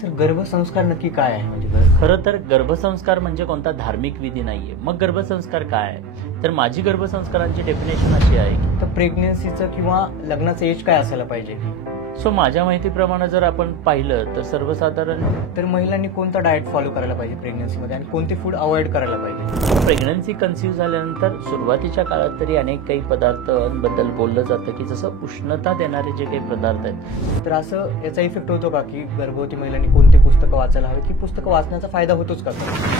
Sir गर्भसंस्कार नक्की काय आहे म्हणजे खरं तर गर्भसंस्कार म्हणजे कोणता धार्मिक विधी नाहीये. मग गर्भसंस्कार काय आहे? तर माझी गर्भसंस्कारांची डेफिनेशन अशी आहे की तर प्रेग्नन्सीचं किंवा लग्नाचं एज काय असायला पाहिजे? माझ्या माहितीप्रमाणे जर आपण पाहिलं तर सर्वसाधारण तर महिलांनी कोणता डाएट फॉलो करायला पाहिजे प्रेग्नन्सीमध्ये आणि कोणते फूड अवॉइड करायला पाहिजे? प्रेग्नन्सी कन्सिव्ह झाल्यानंतर सुरुवातीच्या काळात तरी अनेक काही पदार्थांबद्दल बोललं जातं की जसं उष्णता देणारे जे काही पदार्थ आहेत. तर असं याचा इफेक्ट होतो का की गर्भवती महिलांनी कोणते पुस्तकं वाचायला हवे की पुस्तकं वाचण्याचा फायदा होतोच का?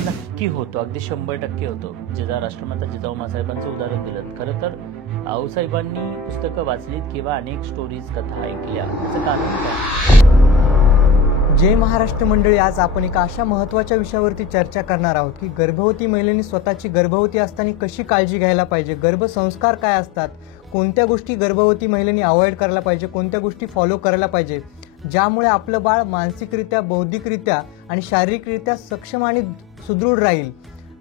नक्की होतो, अगदी 100% होतो. जिजा राष्ट्रमाता जिजाऊ मासाहेबांचं उदाहरण दिलं. खरं तर आऊसाहेबांनी पुस्तकं वाचलीत किंवा अनेक स्टोरीज कथा ऐकल्या. त्याचं कारण काय? जय महाराष्ट्र मंडळी, आज आपण एका अशा महत्त्वाच्या विषयावरती चर्चा करणार आहोत की गर्भवती महिलांनी स्वतःची गर्भवती असताना कशी काळजी घ्यायला पाहिजे, गर्भसंस्कार काय असतात, कोणत्या गोष्टी गर्भवती महिलांनी अवॉइड करायला पाहिजे, कोणत्या गोष्टी फॉलो करायला पाहिजे ज्यामुळे आपलं बाळ मानसिकरित्या, बौद्धिकरित्या आणि शारीरिकरित्या सक्षम आणि सुदृढ राहील.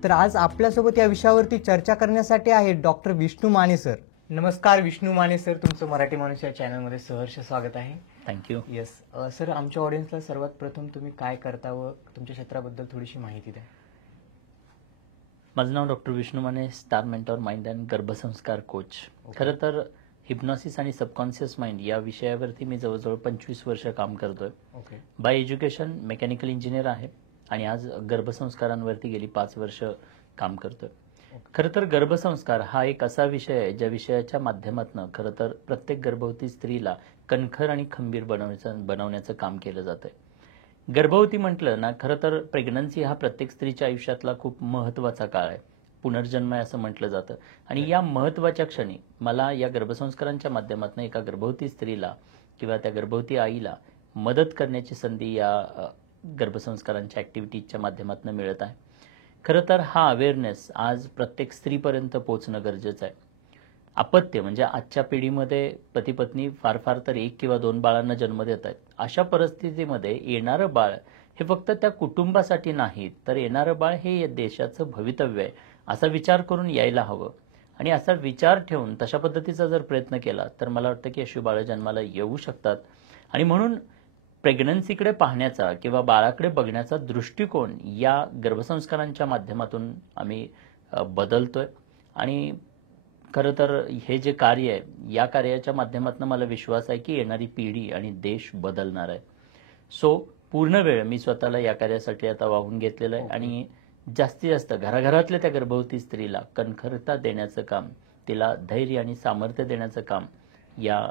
तर आज आपल्यासोबत या विषयावरती चर्चा करण्यासाठी आहे डॉक्टर विष्णू माने सर. नमस्कार विष्णू माने सर, तुमचं मराठी माणूस या चॅनलमध्ये सहर्ष स्वागत आहे. थँक्यू. येस सर, आमच्या ऑडियन्सला सर्वात प्रथम तुम्ही काय करता व तुमच्या क्षेत्राबद्दल थोडीशी माहिती द्या. माझं नाव doctor Vishnu Mane, star mentor mind and गर्भसंस्कार कोच. खरं तर हिप्नॉसिस आणि सबकॉन्शियस माइंड या विषयावरती मी जवळजवळ 25 वर्ष काम करतोय. Okay. By education mechanical engineer आहे आणि आज गर्भसंस्कारांवरती गेली 5 वर्ष काम करतोय. खरं तर गर्भसंस्कार हा एक असा विषय आहे ज्या विषयाच्या माध्यमातून खरं तर प्रत्येक गर्भवती स्त्रीला कणखर आणि खंबीर बनवण्याचं काम केलं जातंय. गर्भवती म्हटलं ना, खरं तर प्रेग्नन्सी हा प्रत्येक स्त्रीच्या आयुष्यातला खूप महत्त्वाचा काळ आहे. पुनर्जन्म आहे असं म्हटलं जातं. आणि या महत्त्वाच्या क्षणी मला या गर्भसंस्कारांच्या माध्यमातून एका गर्भवती स्त्रीला किंवा त्या गर्भवती आईला मदत करण्याची संधी या गर्भसंस्कारांच्या ॲक्टिव्हिटीजच्या माध्यमातून मिळत आहे. खरं तर हा अवेअरनेस आज प्रत्येक स्त्रीपर्यंत पोहोचणं गरजेचं आहे. अपत्य म्हणजे आजच्या पिढीमध्ये पती पत्नी फार फार तर 1 किंवा 2 बाळांना जन्म देत आहेत. अशा परिस्थितीमध्ये येणारं बाळ हे फक्त त्या कुटुंबासाठी नाही, तर येणारं बाळ हे या देशाचं भवितव्य आहे असा विचार करून यायला हवं. आणि असा विचार ठेवून तशा पद्धतीचा जर प्रयत्न केला तर मला वाटतं की अशी बाळं जन्माला येऊ शकतात. आणि म्हणून प्रेग्नन्सीकडे पाहण्याचा किंवा बाळाकडे बघण्याचा दृष्टिकोन या गर्भसंस्कारांच्या माध्यमातून आम्ही बदलतोय. आणि खरं तर हे जे कार्य आहे या कार्याच्या माध्यमातून मला विश्वास आहे की येणारी पिढी आणि देश बदलणार आहे. पूर्ण वेळ मी स्वतःला या कार्यासाठी आता वाहून घेतलेलं आहे. आणि जास्तीत जास्त घराघरातल्या त्या गर्भवती स्त्रीला कणखरता देण्याचं काम, तिला धैर्य आणि सामर्थ्य देण्याचं काम या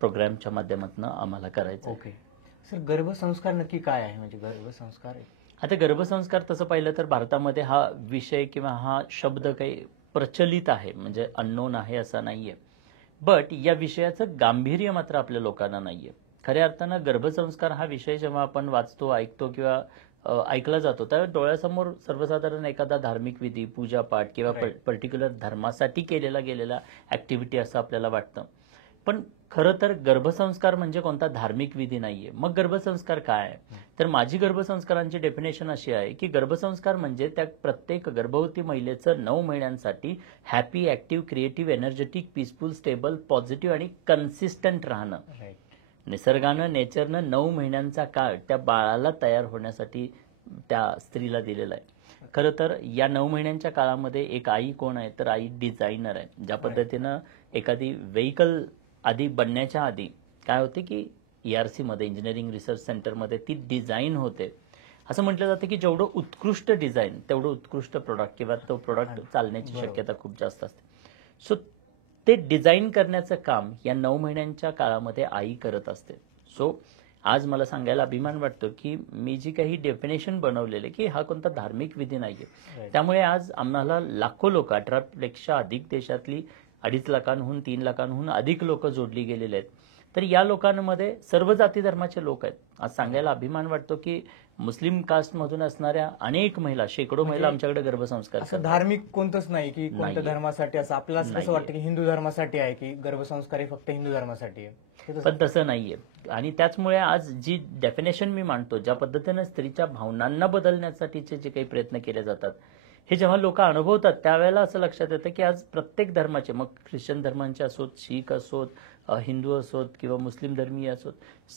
प्रोग्रामच्या माध्यमातून आम्हाला करायचं. ओके सर, गर्भसंस्कार नक्की काय आहे म्हणजे गर्भसंस्कार? आता गर्भसंस्कार तसं पाहिलं तर भारतामध्ये हा विषय किंवा हा शब्द काही प्रचलित आहे, म्हणजे अननोन आहे असा नाहीये. बट या विषयाचं गांभीर्य मात्र आपल्या लोकांना नाहीये. खऱ्या अर्थानं गर्भसंस्कार हा विषय जेव्हा आपण वाचतो, ऐकतो किंवा ऐकला जातो त्यावेळी डोळ्यासमोर सर्वसाधारण एखादा धार्मिक विधी, पूजापाठ किंवा पर्टिक्युलर धर्मासाठी केलेला गेलेला ॲक्टिव्हिटी असं आपल्याला वाटतं. पण खरं तर गर्भसंस्कार म्हणजे कोणता धार्मिक विधी नाहीये. मग गर्भसंस्कार काय आहे? तर माझी गर्भसंस्कारांची डेफिनेशन अशी आहे की गर्भसंस्कार म्हणजे त्या प्रत्येक गर्भवती महिलेचं 9 महिन्यांसाठी happy, active, creative, energetic, peaceful, stable, positive आणि कन्सिस्टंट राहणं. निसर्गानं, नेचरनं 9 महिन्यांचा काळ त्या बाळाला तयार होण्यासाठी त्या स्त्रीला दिलेला आहे. खरं तर या 9 महिन्यांच्या काळामध्ये एक आई कोण आहे? तर आई डिझायनर आहे. ज्या पद्धतीनं एखादी व्हेकल आधी बनण्याच्या आधी काय होते की ERC मध्ये, इंजिनिअरिंग रिसर्च सेंटरमध्ये ती डिझाईन होते. असं म्हटलं जातं की जेवढं उत्कृष्ट डिझाईन तेवढं उत्कृष्ट प्रोडक्ट किंवा तो प्रोडक्ट चालण्याची शक्यता खूप जास्त असते. ते डिझाईन करण्याचं काम या 9 महिन्यांच्या काळामध्ये आई करत असते. आज मला सांगायला अभिमान वाटतो की मी जी काही डेफिनेशन बनवलेली की हा कोणता धार्मिक विधी नाहीये. त्यामुळे आज आम्हाला लाखो लोक, 18पेक्षा अधिक देशातली 2.5 लाखांहून 3 लाखांहून अधिक लोक जोडली गेलेले आहेत. तर या लोकांमध्ये सर्व जाती धर्माचे लोक आहेत. आज सांगायला अभिमान वाटतो की मुस्लिम कास्टमधून असणाऱ्या अनेक महिला, शेकडो महिला आमच्याकडे गर्भसंस्कार असं धार्मिक कोणतंच नाही की कोणत्या धर्मासाठी असं आपल्याला कसं वाटतं की हिंदू धर्मासाठी आहे की गर्भसंस्कार हे फक्त हिंदू धर्मासाठी आहे, पण तसं नाहीये. आणि त्याचमुळे आज जी डेफिनेशन मी मांडतो, ज्या पद्धतीनं स्त्रीच्या भावनांना बदलण्यासाठीचे जे काही प्रयत्न केले जातात हे जेव्हा लोक अनुभवतात त्यावेळेला असं लक्षात येतं की आज प्रत्येक धर्माचे, मग ख्रिश्चन धर्मांचे असोत, शीख असोत, हिंदू असोत किंवा मुस्लिम धर्मीय असोत,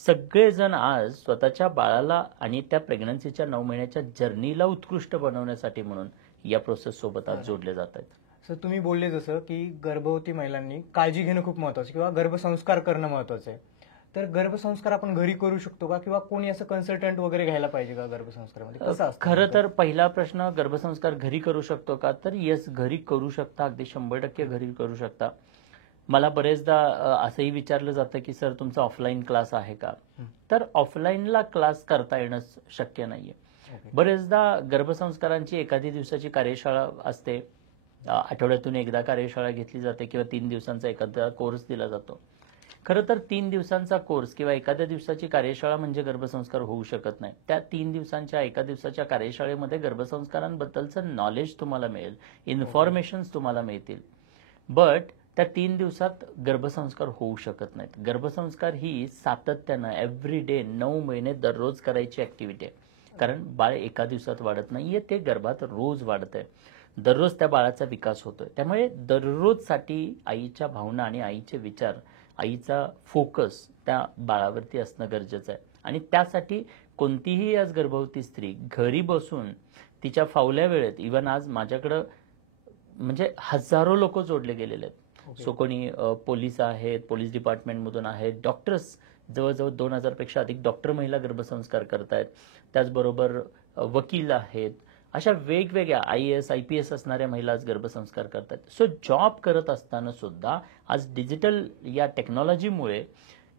सगळेजण आज स्वतःच्या बाळाला आणि त्या प्रेग्नन्सीच्या 9 महिन्याच्या जर्नीला उत्कृष्ट बनवण्यासाठी म्हणून या प्रोसेस सोबत आज जोडले जात आहेत. सर तुम्ही बोलले जसं की गर्भवती महिलांनी काळजी घेणं खूप महत्वाचं किंवा गर्भसंस्कार करणं महत्वाचं आहे. तर गर्भसंस्कार आपण घरी करू शकतो का किंवा कोणी असं कन्सल्टंट वगैरे घ्यायला पाहिजे का गर्भसंस्कारामध्ये, कसं असतं? खरं तर पहिला प्रश्न, गर्भसंस्कार घरी करू शकतो का, तर येस, घरी करू शकता, अगदी 100% घरी करू शकता. मला बरेचदा असंही विचारलं जातं की सर तुमचा ऑफलाईन क्लास आहे का, तर ऑफलाईनला क्लास करता येणं शक्य नाहीये. बरेचदा गर्भसंस्कारांची एखादी दिवसाची कार्यशाळा असते, आठवड्यातून एकदा कार्यशाळा घेतली जाते किंवा 3 दिवसांचा एखादा कोर्स दिला जातो. खरं तर 3 दिवसांचा कोर्स किंवा एखाद्या दिवसाची कार्यशाळा म्हणजे गर्भसंस्कार होऊ शकत नाही. त्या 3 दिवसांच्या एका दिवसाच्या कार्यशाळेमध्ये गर्भसंस्कारांबद्दलचं नॉलेज तुम्हाला मिळेल, इन्फॉर्मेशन्स तुम्हाला मिळतील, बट त्या 3 दिवसात गर्भसंस्कार होऊ शकत नाहीत. गर्भसंस्कार ही सातत्यानं एव्हरी डे 9 महिने दररोज करायची ऍक्टिव्हिटी आहे. कारण बाळ एका दिवसात वाढत नाहीये, ते गर्भात रोज वाढत आहे, दररोज त्या बाळाचा विकास होतोय. त्यामुळे दररोजसाठी आईच्या भावना आणि आईचे विचार, आईचा फोकस त्या बाळावरती असणं गरजेचं आहे. आणि त्यासाठी कोणतीही आज गर्भवती स्त्री घरी बसून तिच्या फावल्या वेळेत, इव्हन आज माझ्याकडं म्हणजे हजारो लोक जोडले गेलेले आहेत. सो कोणी पोलीस आहेत, पोलीस डिपार्टमेंटमधून आहेत, डॉक्टर्स, जवळजवळ 2000 अधिक डॉक्टर महिला गर्भसंस्कार करतायत, त्याचबरोबर वकील आहेत, अशा वेगवेगळ्या IAS IPS असणाऱ्या महिला आज गर्भसंस्कार करतात. सो जॉब करत असताना सुद्धा आज डिजिटल या टेक्नॉलॉजीमुळे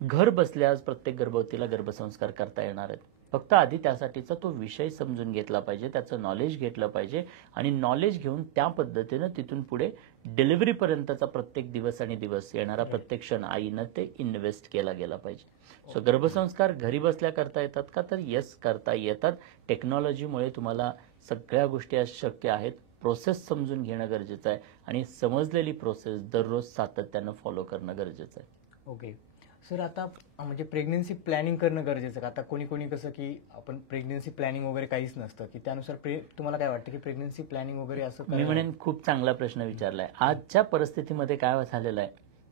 घर बसल्या आज प्रत्येक गर्भवतीला गर्भसंस्कार करता येणार आहेत. फक्त आधी त्यासाठीचा तो विषय समजून घेतला पाहिजे, त्याचं नॉलेज घेतलं पाहिजे आणि नॉलेज घेऊन त्या पद्धतीनं तिथून पुढे डिलिव्हरीपर्यंतचा प्रत्येक दिवस आणि दिवस, येणारा प्रत्येक क्षण आईनं ते इन्व्हेस्ट केला गेला पाहिजे. सो गर्भसंस्कार घरी बसल्या करता येतात का, तर येस, करता येतात. टेक्नॉलॉजीमुळे तुम्हाला सगळ्या गोष्टी आज शक्य आहेत. प्रोसेस समजून घेणं गरजेचं आहे आणि समजलेली प्रोसेस दररोज सातत्यानं फॉलो करणं गरजेचं आहे. ओके सर, आता म्हणजे प्रेग्नन्सी प्लॅनिंग करणं गरजेचं का? आता कोणी कोणी कसं की आपण प्रेग्नन्सी प्लॅनिंग वगैरे काहीच नसतं की त्यानुसार तुम्हाला काय वाटतं की प्रेग्नन्सी प्लॅनिंग वगैरे असं मी म्हणेन खूप चांगला प्रश्न विचारलाय. आजच्या परिस्थितीमध्ये काय झालेलं आहे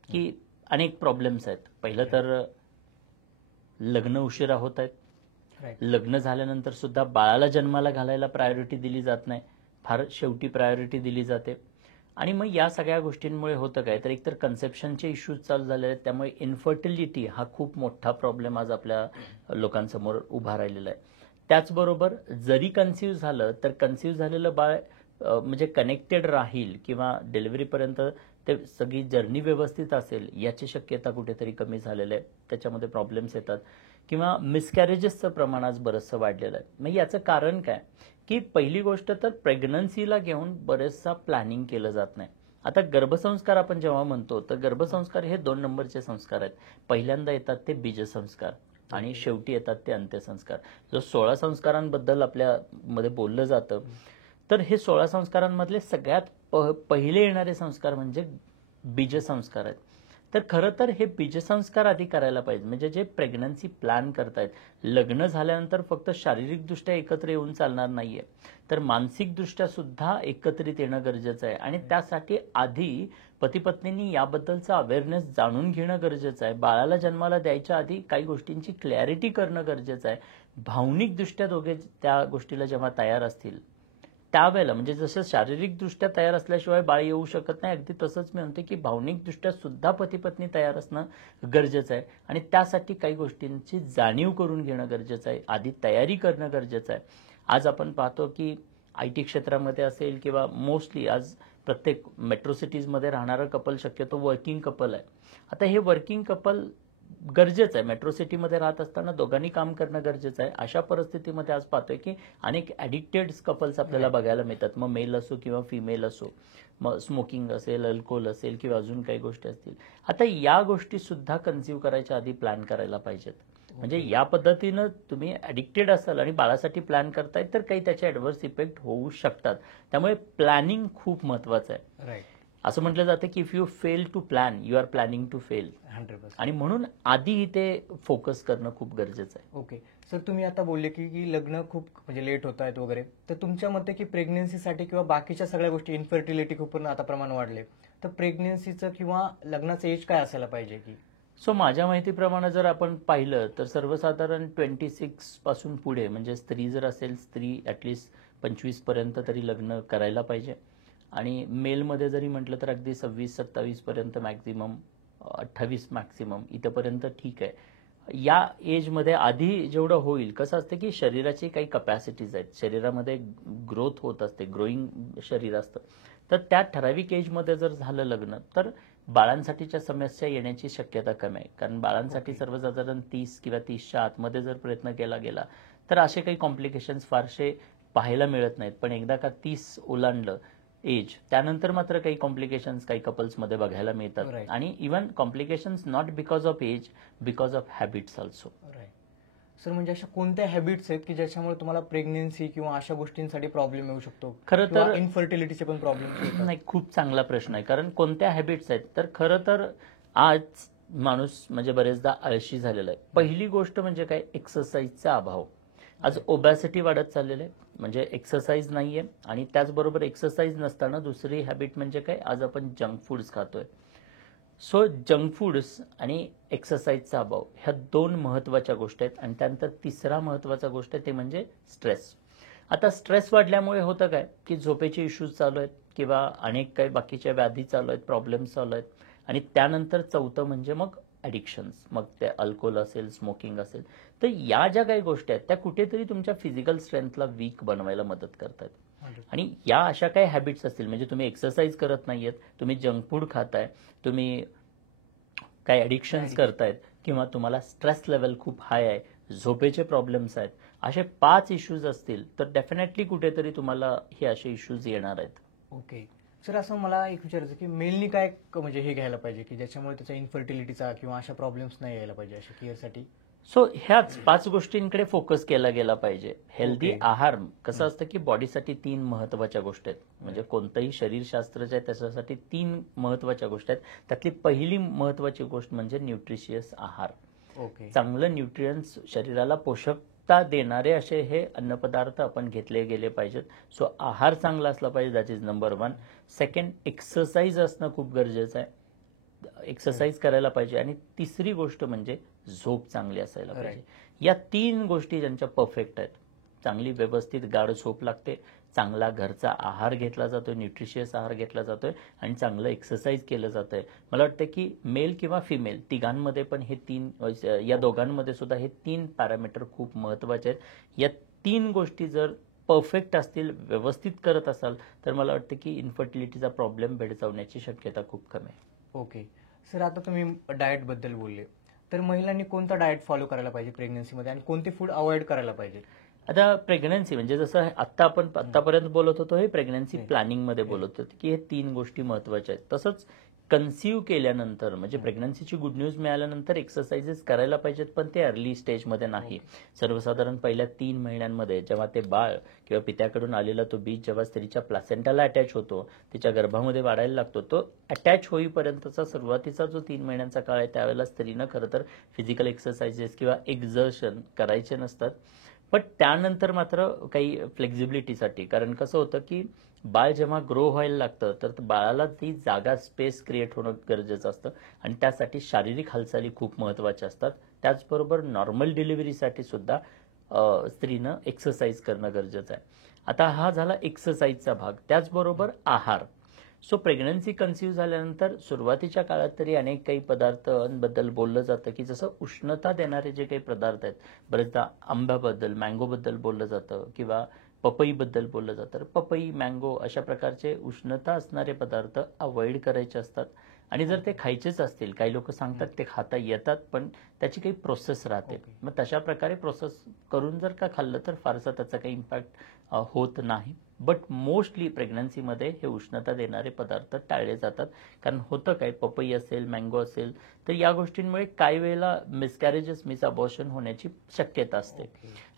की अनेक प्रॉब्लेम्स आहेत. पहिलं तर लग्न उशिरा होत आहेत. लग्न झाल्यानंतर सुद्धा बाळाला जन्माला घालायला प्रायोरिटी दिली जात नाही, फार शेवटी प्रायोरिटी दिली जाते. आणि मग या सगळ्या गोष्टींमुळे होतं काय, तर एकतर कन्सेप्शनचे इश्यूज चालू झाले आहेत. त्यामुळे इन्फर्टिलिटी हा खूप मोठा प्रॉब्लेम आज आपल्या लोकांसमोर उभा राहिलेला आहे. त्याचबरोबर जरी कन्सिव्ह झालं तर कन्सिव्ह झालेलं बाळ म्हणजे कनेक्टेड राहील किंवा डिलिव्हरीपर्यंत ते सगळी जर्नी व्यवस्थित असेल याची शक्यता कुठेतरी कमी झालेली आहे. त्याच्यामध्ये प्रॉब्लेम्स येतात किंवा मिसकॅरेजेसचं प्रमाण आज बरंचसं वाढलेलं आहे. मग याचं कारण काय, की पहिली गोष्ट तर प्रेग्नन्सीला घेऊन बरेचसा प्लॅनिंग केलं जात नाही. आता गर्भसंस्कार आपण जेव्हा म्हणतो तर गर्भसंस्कार हे 2 नंबरचे संस्कार आहेत. पहिल्यांदा येतात ते बीजसंस्कार आणि शेवटी येतात ते अंत्यसंस्कार. जो 16 संस्कारांबद्दल आपल्या मध्ये बोललं जातं, तर हे 16 संस्कारांमधले सगळ्यात पहिले येणारे संस्कार म्हणजे बीजसंस्कार आहेत. तर खरं तर हे बीजसंस्कार आधी करायला पाहिजे. म्हणजे जे प्रेग्नन्सी प्लॅन करतायत, लग्न झाल्यानंतर फक्त शारीरिकदृष्ट्या एकत्र येऊन चालणार नाहीये, तर मानसिकदृष्ट्या सुद्धा एकत्रित येणं गरजेचं आहे. आणि त्यासाठी आधी पती पत्नींनी याबद्दलचा अवेअरनेस जाणून घेणं गरजेचं आहे. बाळाला जन्माला द्यायच्या आधी काही गोष्टींची क्लॅरिटी करणं गरजेचं आहे. भावनिकदृष्ट्या दोघे त्या गोष्टीला जेव्हा तयार असतील त्यावेळेला, म्हणजे जसं शारीरिकदृष्ट्या तयार असल्याशिवाय बाळ येऊ शकत नाही, अगदी तसंच मी म्हणते की भावनिकदृष्ट्या सुद्धा पती पत्नी तयार असणं गरजेचं आहे. आणि त्यासाठी काही गोष्टींची जाणीव करून घेणं गरजेचं आहे, आधी तयारी करणं गरजेचं आहे. आज आपण पाहतो की IT क्षेत्रामध्ये असेल किंवा मोस्टली आज प्रत्येक मेट्रो सिटीजमध्ये राहणारं कपल शक्यतो वर्किंग कपल आहे. आता हे वर्किंग कपल गरजेचं आहे. मेट्रो सिटीमध्ये राहत असताना दोघांनी काम करणं गरजेचं आहे. अशा परिस्थितीमध्ये आज पाहतोय की अनेक ॲडिक्टेड कपल्स आपल्याला बघायला मिळतात, मग मेल असो किंवा फिमेल असो. मग स्मोकिंग असेल, अल्कोहोल असेल किंवा अजून काही गोष्टी असतील. आता या गोष्टी सुद्धा कन्सिव्ह करायच्या आधी प्लॅन करायला पाहिजेत. म्हणजे या पद्धतीनं तुम्ही ॲडिक्टेड असाल आणि बाळासाठी प्लॅन करताय तर काही त्याचे ॲडव्हर्स इफेक्ट होऊ शकतात. त्यामुळे प्लॅनिंग खूप महत्वाचं आहे. राईट. असं म्हटलं जातं की if you fail to plan you are planning to fail. 100%. आणि म्हणून आधी ते फोकस करणं खूप गरजेचं आहे. ओके सर, तुम्ही आता बोलले की लग्न खूप म्हणजे लेट होत आहेत वगैरे, तर तुमच्या मते की प्रेग्नन्सीसाठी किंवा बाकीच्या सगळ्या गोष्टी, इन्फर्टिलिटी खूप आता प्रमाण वाढले, तर प्रेग्नन्सीचं किंवा लग्नाचं एज काय असायला पाहिजे की? सो माझ्या माहितीप्रमाणे जर आपण पाहिलं तर सर्वसाधारण 26 पासून पुढे म्हणजे स्त्री जर असेल स्त्री ॲटलिस्ट 25 पर्यंत तरी लग्न करायला पाहिजे आणि मेलमध्ये जरी म्हटलं तर अगदी 26-27 पर्यंत मॅक्झिमम, 28 मॅक्झिमम इथंपर्यंत ठीक आहे. या एजमध्ये आधी जेवढं होईल कसं असतं की शरीराची काही कपॅसिटीज आहेत, शरीरामध्ये ग्रोथ होत असते, ग्रोईंग शरीर असतं. तर त्या ठराविक एजमध्ये जर झालं लग्न तर बाळांसाठीच्या समस्या येण्याची शक्यता कमी आहे. कारण बाळांसाठी ओके. सर्वसाधारण 30 किंवा 30च्या आतमध्ये जर प्रयत्न केला गेला तर असे काही कॉम्प्लिकेशन्स फारसे पाहायला मिळत नाहीत. पण एकदा का 30 ओलांडलं एज त्यानंतर मात्र काही कॉम्प्लिकेशन्स काही कपल्समध्ये बघायला मिळतात. Right. आणि even complications not because of age, because of habits also. Sir म्हणजे अशा कोणत्या हॅबिट्स आहेत की ज्याच्यामुळे तुम्हाला प्रेग्नेन्सी किंवा अशा गोष्टींसाठी प्रॉब्लेम येऊ शकतो? खरं तर इन्फर्टिलिटीचे पण प्रॉब्लेम नाही, खूप चांगला प्रश्न आहे. कारण कोणत्या हॅबिट्स आहेत तर खरं तर आज माणूस म्हणजे बरेचदा आळशी झालेला आहे. पहिली गोष्ट म्हणजे काय, एक्सरसाइजचा अभाव. आज ओबॅसिटी वाढत चाललेलं आहे, म्हणजे एक्सरसाइज नाहीये. आणि त्याचबरोबर एक्सरसाइज नसताना दुसरी हॅबिट म्हणजे काय, आज आपण जंक फूड्स खातोय. सो जंक फूड्स आणि एक्सरसाइजचा अभाव ह्या दोन महत्त्वाच्या गोष्टी आहेत. आणि त्यानंतर तिसरा महत्त्वाचा गोष्ट आहे ते म्हणजे स्ट्रेस. आता स्ट्रेस वाढल्यामुळे होतं काय की झोपेचे इश्यूज चालू आहेत किंवा अनेक काही बाकीच्या व्याधी चालू आहेत, प्रॉब्लेम्स चालू आहेत. आणि त्यानंतर चौथं म्हणजे मग ॲडिक्शन्स, मग ते अल्कोहोल असेल, स्मोकिंग असेल. तर या ज्या काही गोष्टी आहेत त्या कुठेतरी तुमच्या फिजिकल स्ट्रेंथला वीक बनवायला मदत करतात. आणि या अशा काही हॅबिट्स असतील म्हणजे तुम्ही एक्सरसाइज करत नाहीयेत, तुम्ही जंक फूड खाताय, तुम्ही काही ॲडिक्शन्स करतायत किंवा तुम्हाला स्ट्रेस लेवल खूप हाय आहे, झोपेचे प्रॉब्लेम्स आहेत, असे 5 इश्यूज असतील तर डेफिनेटली कुठेतरी तुम्हाला हे असे इश्यूज येणार आहेत. ओके. सर असं मला एक विचारायचं की मेलनी काय म्हणजे हे घ्यायला पाहिजे की ज्याच्यामुळे त्याचा इन्फर्टिलिटीचा किंवा अशा प्रॉब्लेम्स नाही यायला पाहिजे अशा केअरसाठी? सो ह्याच 5 गोष्टींकडे फोकस केला गेला पाहिजे. हेल्दी आहार कसं असतं की बॉडीसाठी 3 महत्त्वाच्या गोष्टी आहेत. म्हणजे कोणतंही शरीरशास्त्र जे आहे त्याच्यासाठी 3 महत्त्वाच्या गोष्टी आहेत. त्यातली पहिली महत्त्वाची गोष्ट म्हणजे न्यूट्रिशियस आहार. ओके. चांगलं न्यूट्रियन्स, शरीराला पोषकता देणारे असे हे अन्नपदार्थ आपण घेतले गेले पाहिजेत. सो आहार चांगला असला पाहिजे, that is number 1. Second, exercise असणं खूप गरजेचं आहे, एक्सरसाइज करायला पाहिजे. आणि तिसरी गोष्ट म्हणजे झोप चांगली असायला पाहिजे. या 3 गोष्टी ज्यांच्या परफेक्ट आहेत, चांगली व्यवस्थित गाढ झोप लागते, चांगला घरचा आहार घेतला जातोय, न्यूट्रिशियस आहार घेतला जातोय आणि चांगलं एक्सरसाइज केलं जातंय. मला वाटतं की मेल किंवा फिमेल तिघांमध्ये पण हे 3, या दोघांमध्ये सुद्धा हे 3 पॅरामीटर खूप महत्त्वाचे आहेत. या 3 गोष्टी जर परफेक्ट असतील, व्यवस्थित करत असाल तर मला वाटतं की इन्फर्टिलिटीचा प्रॉब्लेम भेडसावण्याची शक्यता खूप कमी आहे. ओके. सर आता तुम्ही डाएटबद्दल बोलले, तर महिलांनी कोणता डाएट फॉलो करायला पाहिजे प्रेग्नन्सीमध्ये आणि कोणते फूड अवॉइड करायला पाहिजे? आता प्रेग्नन्सी म्हणजे जसं आत्ता आपण आत्तापर्यंत बोलत होतो हे प्रेग्नन्सी प्लॅनिंगमध्ये बोलत होतो की हे 3 गोष्टी महत्त्वाच्या आहेत. तसंच कन्सिव्ह केल्यानंतर म्हणजे प्रेग्नन्सीची गुड न्यूज मिळाल्यानंतर एक्सरसाइजेस करायला पाहिजेत, पण ते अर्ली स्टेजमध्ये नाही. सर्वसाधारण पहिल्या 3 महिन्यांमध्ये जेव्हा ते बाळ किंवा पित्याकडून आलेला तो बीज जेव्हा स्त्रीच्या प्लासेंटाला अटॅच होतो, तिच्या गर्भामध्ये वाढायला लागतो, तो अटॅच होईपर्यंतचा सुरुवातीचा जो 3 महिन्यांचा काळ आहे त्यावेळेला स्त्रीनं खरं तर फिजिकल एक्सरसाइजेस किंवा एक्झर्शन करायचे नसतात. पण त्यानंतर मात्र काही फ्लेक्झिबिलिटीसाठी, कारण कसं होतं की बाळ जेव्हा ग्रो व्हायला लागतं तर बाळाला ती जागा, स्पेस क्रिएट होणं गरजेचं असतं आणि त्यासाठी शारीरिक हालचाली खूप महत्त्वाच्या असतात. त्याचबरोबर नॉर्मल डिलिव्हरीसाठी सुद्धा स्त्रीनं एक्सरसाइज करणं गरजेचं आहे. आता हा झाला एक्सरसाइजचा भाग. त्याचबरोबर आहार. सो प्रेग्नन्सी कन्सिव्ह झाल्यानंतर सुरुवातीच्या काळात तरी अनेक काही पदार्थांबद्दल बोललं जातं की जसं उष्णता देणारे जे काही पदार्थ आहेत, बरेचदा आंब्याबद्दल, मँगोबद्दल बोललं जातं किंवा पपईबद्दल बोललं जातं. तर पपई, मँगो अशा प्रकारचे उष्णता असणारे पदार्थ अवॉइड करायचे असतात. आणि जर ते खायचेच असतील, काही लोक सांगतात ते खाता येतात पण त्याची काही प्रोसेस राहते. मग तशा प्रकारे प्रोसेस करून जर का खाल्लं तर फारसा त्याचा काही इम्पॅक्ट होत नाही. बट मोस्टली प्रेग्नन्सीमध्ये हे उष्णता देणारे पदार्थ टाळले जातात. कारण होतं काय, पपई असेल, मँगो असेल तर या गोष्टींमुळे काही वेळेला मिसकॅरेजेस, मिसअबॉर्शन होण्याची शक्यता असते.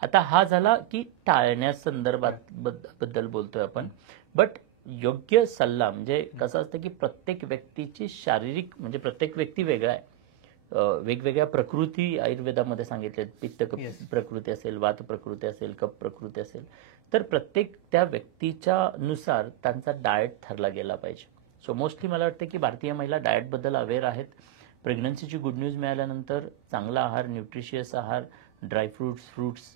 आता हा झाला की टाळण्यासंदर्भात बद्दल बोलतोय आपण. बट योग्य सल्ला म्हणजे कसं असतं की प्रत्येक व्यक्तीची शारीरिक म्हणजे प्रत्येक व्यक्ती वेगळा आहे. वेगवेगळ्या प्रकृती आयुर्वेदामध्ये सांगितले, पित्त प्रकृती असेल, वात प्रकृती असेल, कफ प्रकृती असेल, तर प्रत्येक त्या व्यक्तीच्या नुसार त्यांचा डाएट ठरला गेला पाहिजे. सो मोस्टली मला वाटतं की भारतीय महिला डाएटबद्दल अवेअर आहेत. प्रेग्नन्सीची गुड न्यूज मिळाल्यानंतर चांगला आहार, न्यूट्रिशियस आहार, ड्रायफ्रुट्स, फ्रूट्स,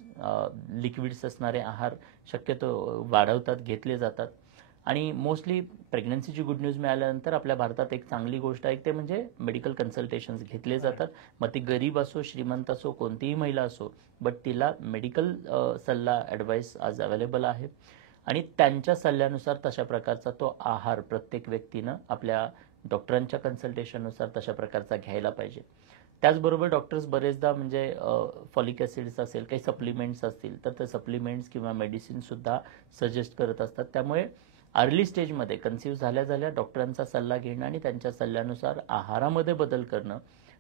लिक्विड्स असणारे आहार शक्यतो वाढवतात, घेतले जातात. आणि मोस्टली प्रेग्नन्सीची गुड न्यूज मिळाल्यानंतर आपल्या भारतात एक चांगली गोष्ट आहे ते म्हणजे मेडिकल कन्सल्टेशन्स घेतले जातात. मग ती गरीब असो, श्रीमंत असो, कोणतीही महिला असो, बट तिला मेडिकल सल्ला, ॲडवाईस आज अवेलेबल आहे. आणि त्यांच्या सल्ल्यानुसार तशा प्रकारचा तो आहार प्रत्येक व्यक्तीनं आपल्या डॉक्टरांच्या कन्सल्टेशननुसार तशा प्रकारचा घ्यायला पाहिजे. त्याचबरोबर डॉक्टर्स बरेचदा म्हणजे फॉलिक ॲसिड्स असेल, काही सप्लिमेंट्स असतील तर ते सप्लिमेंट्स किंवा मेडिसिनसुद्धा सजेस्ट करत असतात. त्यामुळे अर्ली स्टेजमध्ये कन्सिव्ह झाल्या डॉक्टरांचा सल्ला घेणं आणि त्यांच्या सल्ल्यानुसार आहारामध्ये बदल करणं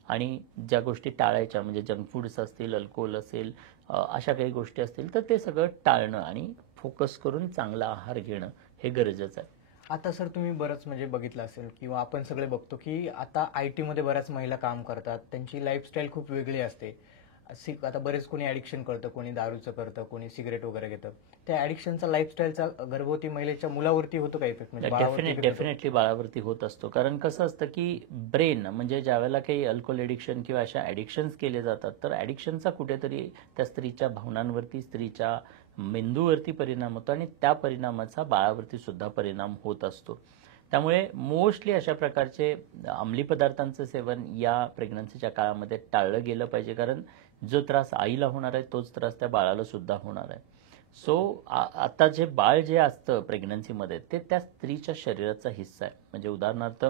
आणि ज्या गोष्टी टाळायच्या म्हणजे जंक फूड्स असतील, अल्कोहोल असेल, अशा काही गोष्टी असतील तर ते सगळं टाळणं आणि फोकस करून चांगला आहार घेणं हे गरजेचं आहे. आता सर तुम्ही बरंच म्हणजे बघितलं असेल किंवा आपण सगळे बघतो की आता IT मध्ये बऱ्याच महिला काम करतात, त्यांची लाईफस्टाईल खूप वेगळी असते. आता बरेच कोणी ॲडिक्शन करतं, कोणी दारूचं करतं, कोणी सिगरेट वगैरे घेतं. त्या ॲडिक्शनचा लाईफस्टाईलचा गर्भवती महिलेच्या मुलावरती होतो का इफेक्ट? म्हणजे बाळावरती effect होतो? डेफिनेटली बाळावरती होत असतो. कारण कसं असतं की ब्रेन म्हणजे ज्यावेळेला काही अल्कोहोल ॲडिक्शन किंवा अशा ॲडिक्शन्स केले जातात तर ॲडिक्शनचा कुठेतरी त्या स्त्रीच्या भावनांवरती, स्त्रीच्या मेंदूवरती परिणाम होतो आणि त्या परिणामाचा बाळावरती सुद्धा परिणाम होत असतो. त्यामुळे मोस्टली अशा प्रकारचे अंमली पदार्थांचं सेवन या प्रेग्नन्सीच्या काळामध्ये टाळलं गेलं पाहिजे. कारण जो त्रास आईला होणार आहे तोच त्रास त्या बाळाला सुद्धा होणार आहे. सो आता जे बाळ जे असतं प्रेग्नन्सीमध्ये ते त्या स्त्रीच्या शरीराचा हिस्सा आहे. म्हणजे उदाहरणार्थ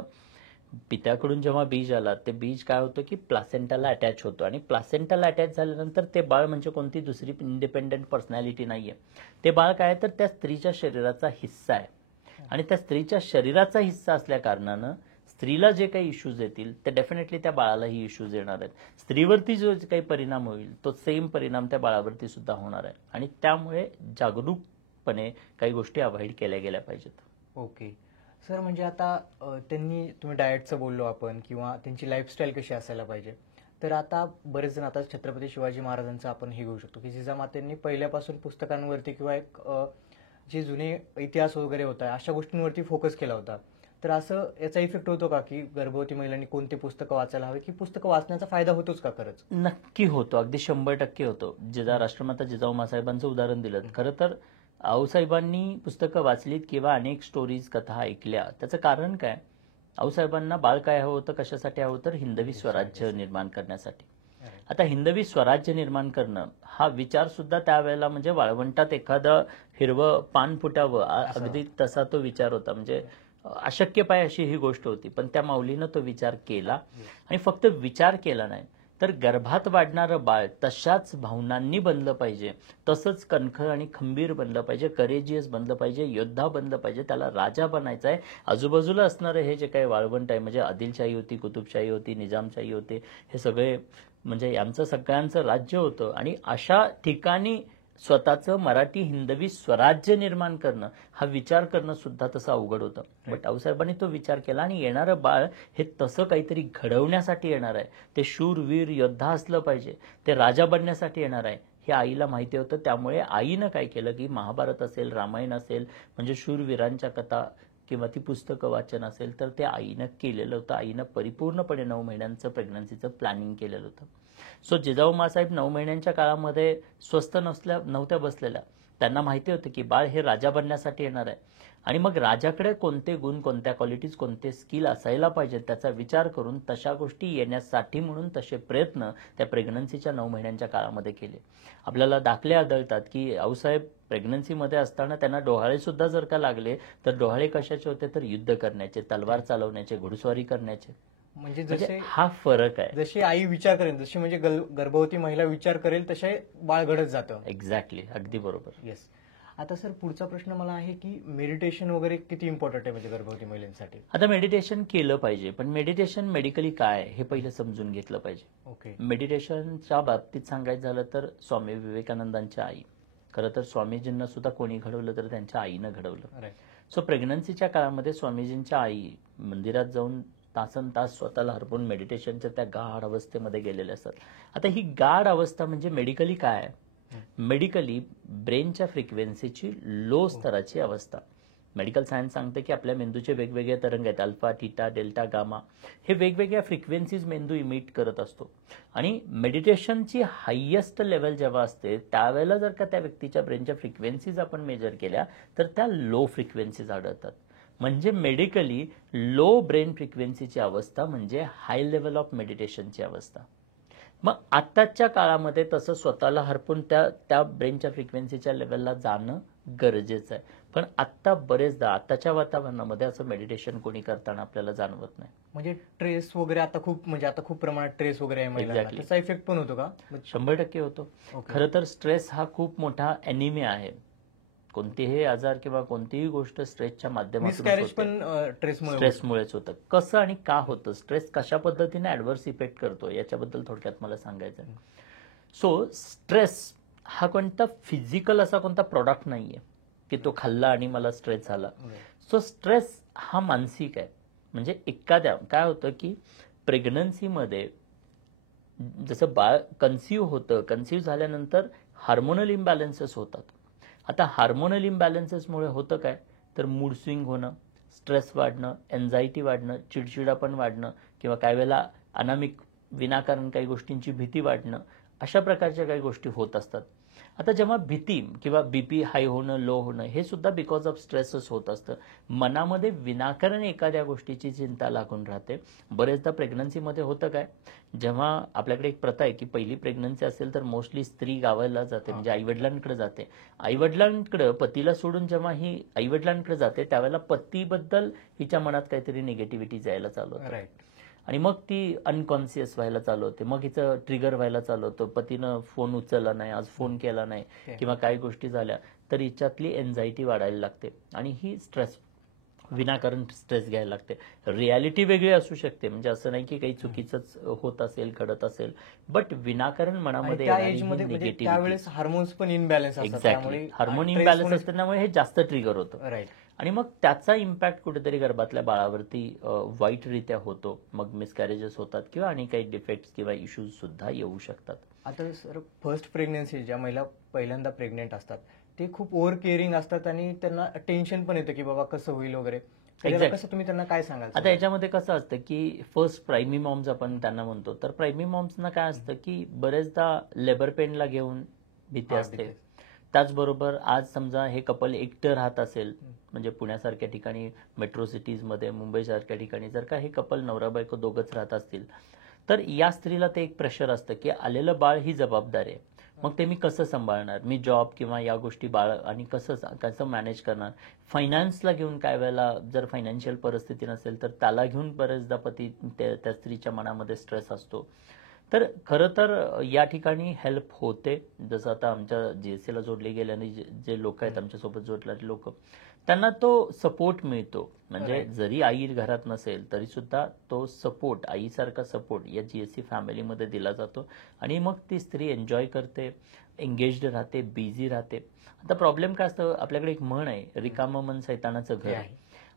पित्याकडून जेव्हा बीज आला ते बीज काय होतं की प्लासेंटाला अटॅच होतं आणि प्लासेंटाला अटॅच झाल्यानंतर ते बाळ म्हणजे कोणती दुसरी इंडिपेंडंट पर्सनॅलिटी नाही आहे. ते बाळ काय आहे तर त्या स्त्रीच्या शरीराचा हिस्सा आहे आणि त्या स्त्रीच्या शरीराचा हिस्सा असल्या कारणानं स्त्रीला जे काही इश्यूज येतील ते डेफिनेटली त्या बाळालाही इश्यूज येणार आहेत. स्त्रीवरती जो काही परिणाम होईल तो सेम परिणाम त्या बाळावरती सुद्धा होणार आहे आणि त्यामुळे जागरूकपणे काही गोष्टी अवॉइड केल्या गेल्या पाहिजेत. ओके सर, म्हणजे आता तुम्ही डाएटचं बोललो आपण किंवा त्यांची लाईफस्टाईल कशी असायला पाहिजे. तर आता बरेच जण आता छत्रपती शिवाजी महाराजांचं आपण हे घेऊ शकतो की जिजामातेंनी पहिल्यापासून पुस्तकांवरती किंवा एक जे जुने इतिहास वगैरे होता अशा गोष्टींवरती फोकस केला होता. तर असं याचा इफेक्ट होतो का की गर्भवती महिलांनी कोणती पुस्तकं वाचायला हवी, की पुस्तकं वाचण्याचा फायदा होतोच का खरंच? नक्की होतो, अगदी 100% होतो. राष्ट्रमाता जिजाऊ मासाहेबांचं उदाहरण दिलं. खरं तर आऊसाहेबांनी पुस्तकं वाचलीत किंवा अनेक स्टोरीज, कथा ऐकल्या. त्याचं कारण काय? आऊसाहेबांना बाळ काय हवं होतं, कशासाठी हवं तर हिंदवी स्वराज्य निर्माण करण्यासाठी. आता हिंदवी स्वराज्य निर्माण करणं हा विचार सुद्धा त्यावेळेला म्हणजे वाळवंटात एखादं हिरवं पान फुटावं अगदी तसा तो विचार होता. म्हणजे अशक्य पाय अशी ही गोष्ट होती. पण त्या माऊलीनं तो विचार केला आणि फक्त विचार केला नाही तर गर्भात वाढणारं बाळ तशाच भावनांनी बनलं पाहिजे, तसंच कणखर आणि खंबीर बनलं पाहिजे, करेजियस बनलं पाहिजे, योद्धा बनलं पाहिजे, त्याला राजा बनायचा आहे. आजूबाजूला असणारं हे जे काही वाळवंट आहे म्हणजे आदिलशाही होती, कुतुबशाही होती, निजामशाही होते, हे सगळे म्हणजे यांचं सगळ्यांचं राज्य होतं आणि अशा ठिकाणी स्वतःचं मराठी हिंदवी स्वराज्य निर्माण करणं हा विचार करणं सुद्धा तसं अवघड होतं. बट आऊसाहेबांनी तो विचार केला आणि येणारं बाळ हे तसं काहीतरी घडवण्यासाठी येणार आहे. ते शूरवीर योद्धा असलं पाहिजे, ते राजा बनण्यासाठी येणार आहे हे आईला माहिती होतं. त्यामुळे आईनं काय केलं की महाभारत असेल, रामायण असेल म्हणजे शूरवीरांच्या कथा किंवा ती पुस्तकं वाचन असेल तर ते आईनं केलेलं होतं. आईनं परिपूर्णपणे 9 महिन्यांचं प्रेग्नन्सीचं प्लॅनिंग केलेलं होतं. सो जिजाऊ मासाहेब 9 महिन्यांच्या काळामध्ये स्वस्थ नव्हत्या बसलेल्या. त्यांना माहिती होतं की बाळ हे राजा बनण्यासाठी येणार आहे आणि मग राजाकडे कोणते गुण, कोणत्या क्वालिटीज, कोणते स्किल असायला पाहिजेत त्याचा विचार करून तशा गोष्टी येण्यासाठी म्हणून तसे प्रयत्न त्या प्रेग्नन्सीच्या 9 महिन्यांच्या काळामध्ये केले. आपल्याला दाखले आढळतात की आऊसाहेब प्रेग्नन्सीमध्ये असताना त्यांना डोहाळे सुद्धा जर का लागले तर डोहाळे कशाचे होते तर युद्ध करण्याचे, तलवार चालवण्याचे, घोडस्वारी करण्याचे. म्हणजे जसे हा फरक आहे. जशी आई विचार करेल, जशी म्हणजे गर्भवती महिला विचार करेल तसे बाळ घडत जातं. एक्झॅक्टली, अगदी बरोबर. येस. आता सर पुढचा प्रश्न मला आहे की मेडिटेशन वगैरे किती इम्पॉर्टंट आहे म्हणजे गर्भवती महिलांसाठी? आता मेडिटेशन केलं पाहिजे, पण मेडिटेशन मेडिकली काय हे पहिलं समजून घेतलं पाहिजे. ओके. मेडिटेशनच्या बाबतीत सांगायचं झालं तर स्वामी विवेकानंदांच्या आई, खरं तर स्वामीजींना सुद्धा कोणी घडवलं तर त्यांच्या आईनं घडवलं. सो प्रेग्नन्सीच्या काळामध्ये स्वामीजींच्या आई मंदिरात जाऊन तासन तास स्वतःला हरपून मेडिटेशनच्या त्या गाढ अवस्थेमध्ये गेलेले असतात. आता ही गाढ अवस्था म्हणजे मेडिकली काय आहे? मेडिकली ब्रेनच्या फ्रिक्वेन्सीची लो स्तराची अवस्था. मेडिकल सायन्स सांगतं की आपल्या मेंदूचे वेगवेगळे तरंग आहेत, अल्फा, थीटा, डेल्टा, गामा, हे वेगवेगळ्या फ्रिक्वेन्सीज मेंदू इमिट करत असतो. आणि मेडिटेशनची हायेस्ट लेवल जेव्हा असते त्यावेळेला जर का त्या व्यक्तीच्या ब्रेनच्या फ्रिक्वेन्सीज आपण मेजर केल्या तर त्या लो फ्रिक्वेन्सीज आढळतात. म्हणजे मेडिकली लो ब्रेन फ्रिक्वेन्सीची अवस्था म्हणजे हाय लेवल ऑफ मेडिटेशनची अवस्था. मग आत्ताच्या काळामध्ये तसं स्वतःला हरपून त्या त्या ब्रेनच्या फ्रिक्वेन्सीच्या लेवलला जाणं गरजेचं आहे. पण आत्ता बरेचदा आत्ताच्या वातावरणामध्ये असं मेडिटेशन कोणी करताना आपल्याला जाणवत नाही. म्हणजे ट्रेस वगैरे आता खूप प्रमाणात ट्रेस वगैरे आहे महिलांना. Exactly. त्याचा इफेक्ट पण होतो का? 100% होतो. Okay. खरं तर स्ट्रेस हा खूप मोठा एनिमी आहे. कोणतेही आजार किंवा कोणतीही गोष्ट स्ट्रेसच्या माध्यमातून मिसकॅरेज पण स्ट्रेसमुळेच होतं. कसं आणि का होतं, स्ट्रेस कशा पद्धतीने ऍडव्हर्स इफेक्ट करतो याच्याबद्दल थोडक्यात मला सांगायचं आहे. सो स्ट्रेस हा कोणता फिजिकल असा कोणता प्रॉडक्ट नाहीये की तो खाल्ला आणि मला स्ट्रेस झाला. सो स्ट्रेस हा मानसिक आहे. म्हणजे एखाद्या काय होतं की प्रेग्नन्सीमध्ये जसं बाळ कन्सिव्ह होतं, कन्सिव्ह झाल्यानंतर हार्मोनल इम्बॅलन्सेस होतात. आता हार्मोनल इम्बॅलन्सेसमुळे होतं काय तर मूड स्विंग होणं, स्ट्रेस वाढणं, एन्झायटी वाढणं, चिडचिडापण वाढणं किंवा काही वेळेला अनामिक विनाकारण काही गोष्टींची भीती वाढणं, अशा प्रकारच्या काही गोष्टी होत असतात. आता जेव्हा भीती किंवा बीपी हाय होणं, लो होणं हे सुद्धा बिकॉज ऑफ स्ट्रेसच होत असतं. मनामध्ये विनाकारण एखाद्या गोष्टीची चिंता लागून राहते. बरेचदा प्रेग्नन्सीमध्ये होतं काय, जेव्हा आपल्याकडे एक प्रथा आहे की पहिली प्रेग्नन्सी असेल तर मोस्टली स्त्री गावाला जाते, म्हणजे आईवडिलांकडे जाते. आईवडिलांकडे पतीला सोडून जेव्हा ही आईवडिलांकडे जाते त्यावेळेला पतीबद्दल हिच्या मनात काहीतरी निगेटिव्हिटी जायला चालू होतं. आणि मग ती अनकॉन्शियस व्हायला चालू होते. मग हिचं ट्रिगर व्हायला चालू होतं, पतीनं फोन उचलला नाही, आज फोन केला नाही किंवा काही गोष्टी झाल्या तर हिच्यातली एन्झायटी वाढायला लागते आणि ही स्ट्रेस, विनाकारण स्ट्रेस घ्यायला लागते. रियालिटी वेगळी असू शकते, म्हणजे असं नाही की काही चुकीचंच होत असेल, घडत असेल, बट विनाकारण मनामध्ये त्यावेळेस हार्मोन्स पण इनबॅलन्स असतात. एक्झॅक्टली, हार्मोन इम्बॅलन्स असते त्यामुळे हे जास्त ट्रिगर होतं. राईट. आणि मग त्याचा इम्पॅक्ट कुठेतरी गर्भातल्या बाळावरती वाईटरित्या होतो. मग मिसकॅरेजेस होतात किंवा आणि काही डिफेक्ट्स किंवा इश्यूज सुद्धा येऊ शकतात. आता सर, फर्स्ट प्रेग्नन्सी ज्या महिला पहिल्यांदा प्रेग्नेंट असतात ते खूप ओव्हर केअरिंग असतात आणि त्यांना टेन्शन पण येतं की बाबा कसं होईल वगैरे. कसं तुम्ही त्यांना काय सांगाल? आता याच्यामध्ये कसं असतं की फर्स्ट प्रायमी मॉम्स आपण त्यांना म्हणतो, तर प्रायमी मॉम्सना काय असतं की बरेचदा लेबर पेनला घेऊन भीती असते. त्याचबरोबर आज समजा हे कपल एकटं राहत असेल, म्हणजे पुण्यासारख्या ठिकाणी, मेट्रो सिटीजमध्ये, मुंबईसारख्या ठिकाणी जर का हे कपल नवरा बायको दोघंच राहत असतील तर या स्त्रीला ते एक प्रेशर असतं की आलेलं बाळ ही जबाबदारी आहे. मग ते मी कसं सांभाळणार, मी जॉब किंवा या गोष्टी बाळ आणि कसं मॅनेज करणार. फायनान्सला घेऊन काय वेळेला जर फायनान्शियल परिस्थिती नसेल तर त्याला घेऊन बरेचदा पती त्या स्त्रीच्या मनामध्ये स्ट्रेस असतो. तर खरं तर या ठिकाणी हेल्प होते. जसं आता आमच्या GSCला जोडले गेल्याने जे लोक आहेत आमच्यासोबत जोडलेले लोक, त्यांना तो सपोर्ट मिळतो. म्हणजे जरी आई घरात नसेल तरी सुद्धा तो सपोर्ट, आईसारखा सपोर्ट या GSC फॅमिलीमध्ये दिला जातो आणि मग ती स्त्री एन्जॉय करते, एंगेज्ड राहते, बिझी राहते. आता प्रॉब्लेम काय असतं, आपल्याकडे एक म्हण आहे, रिकामं मन सैतानाचं घर.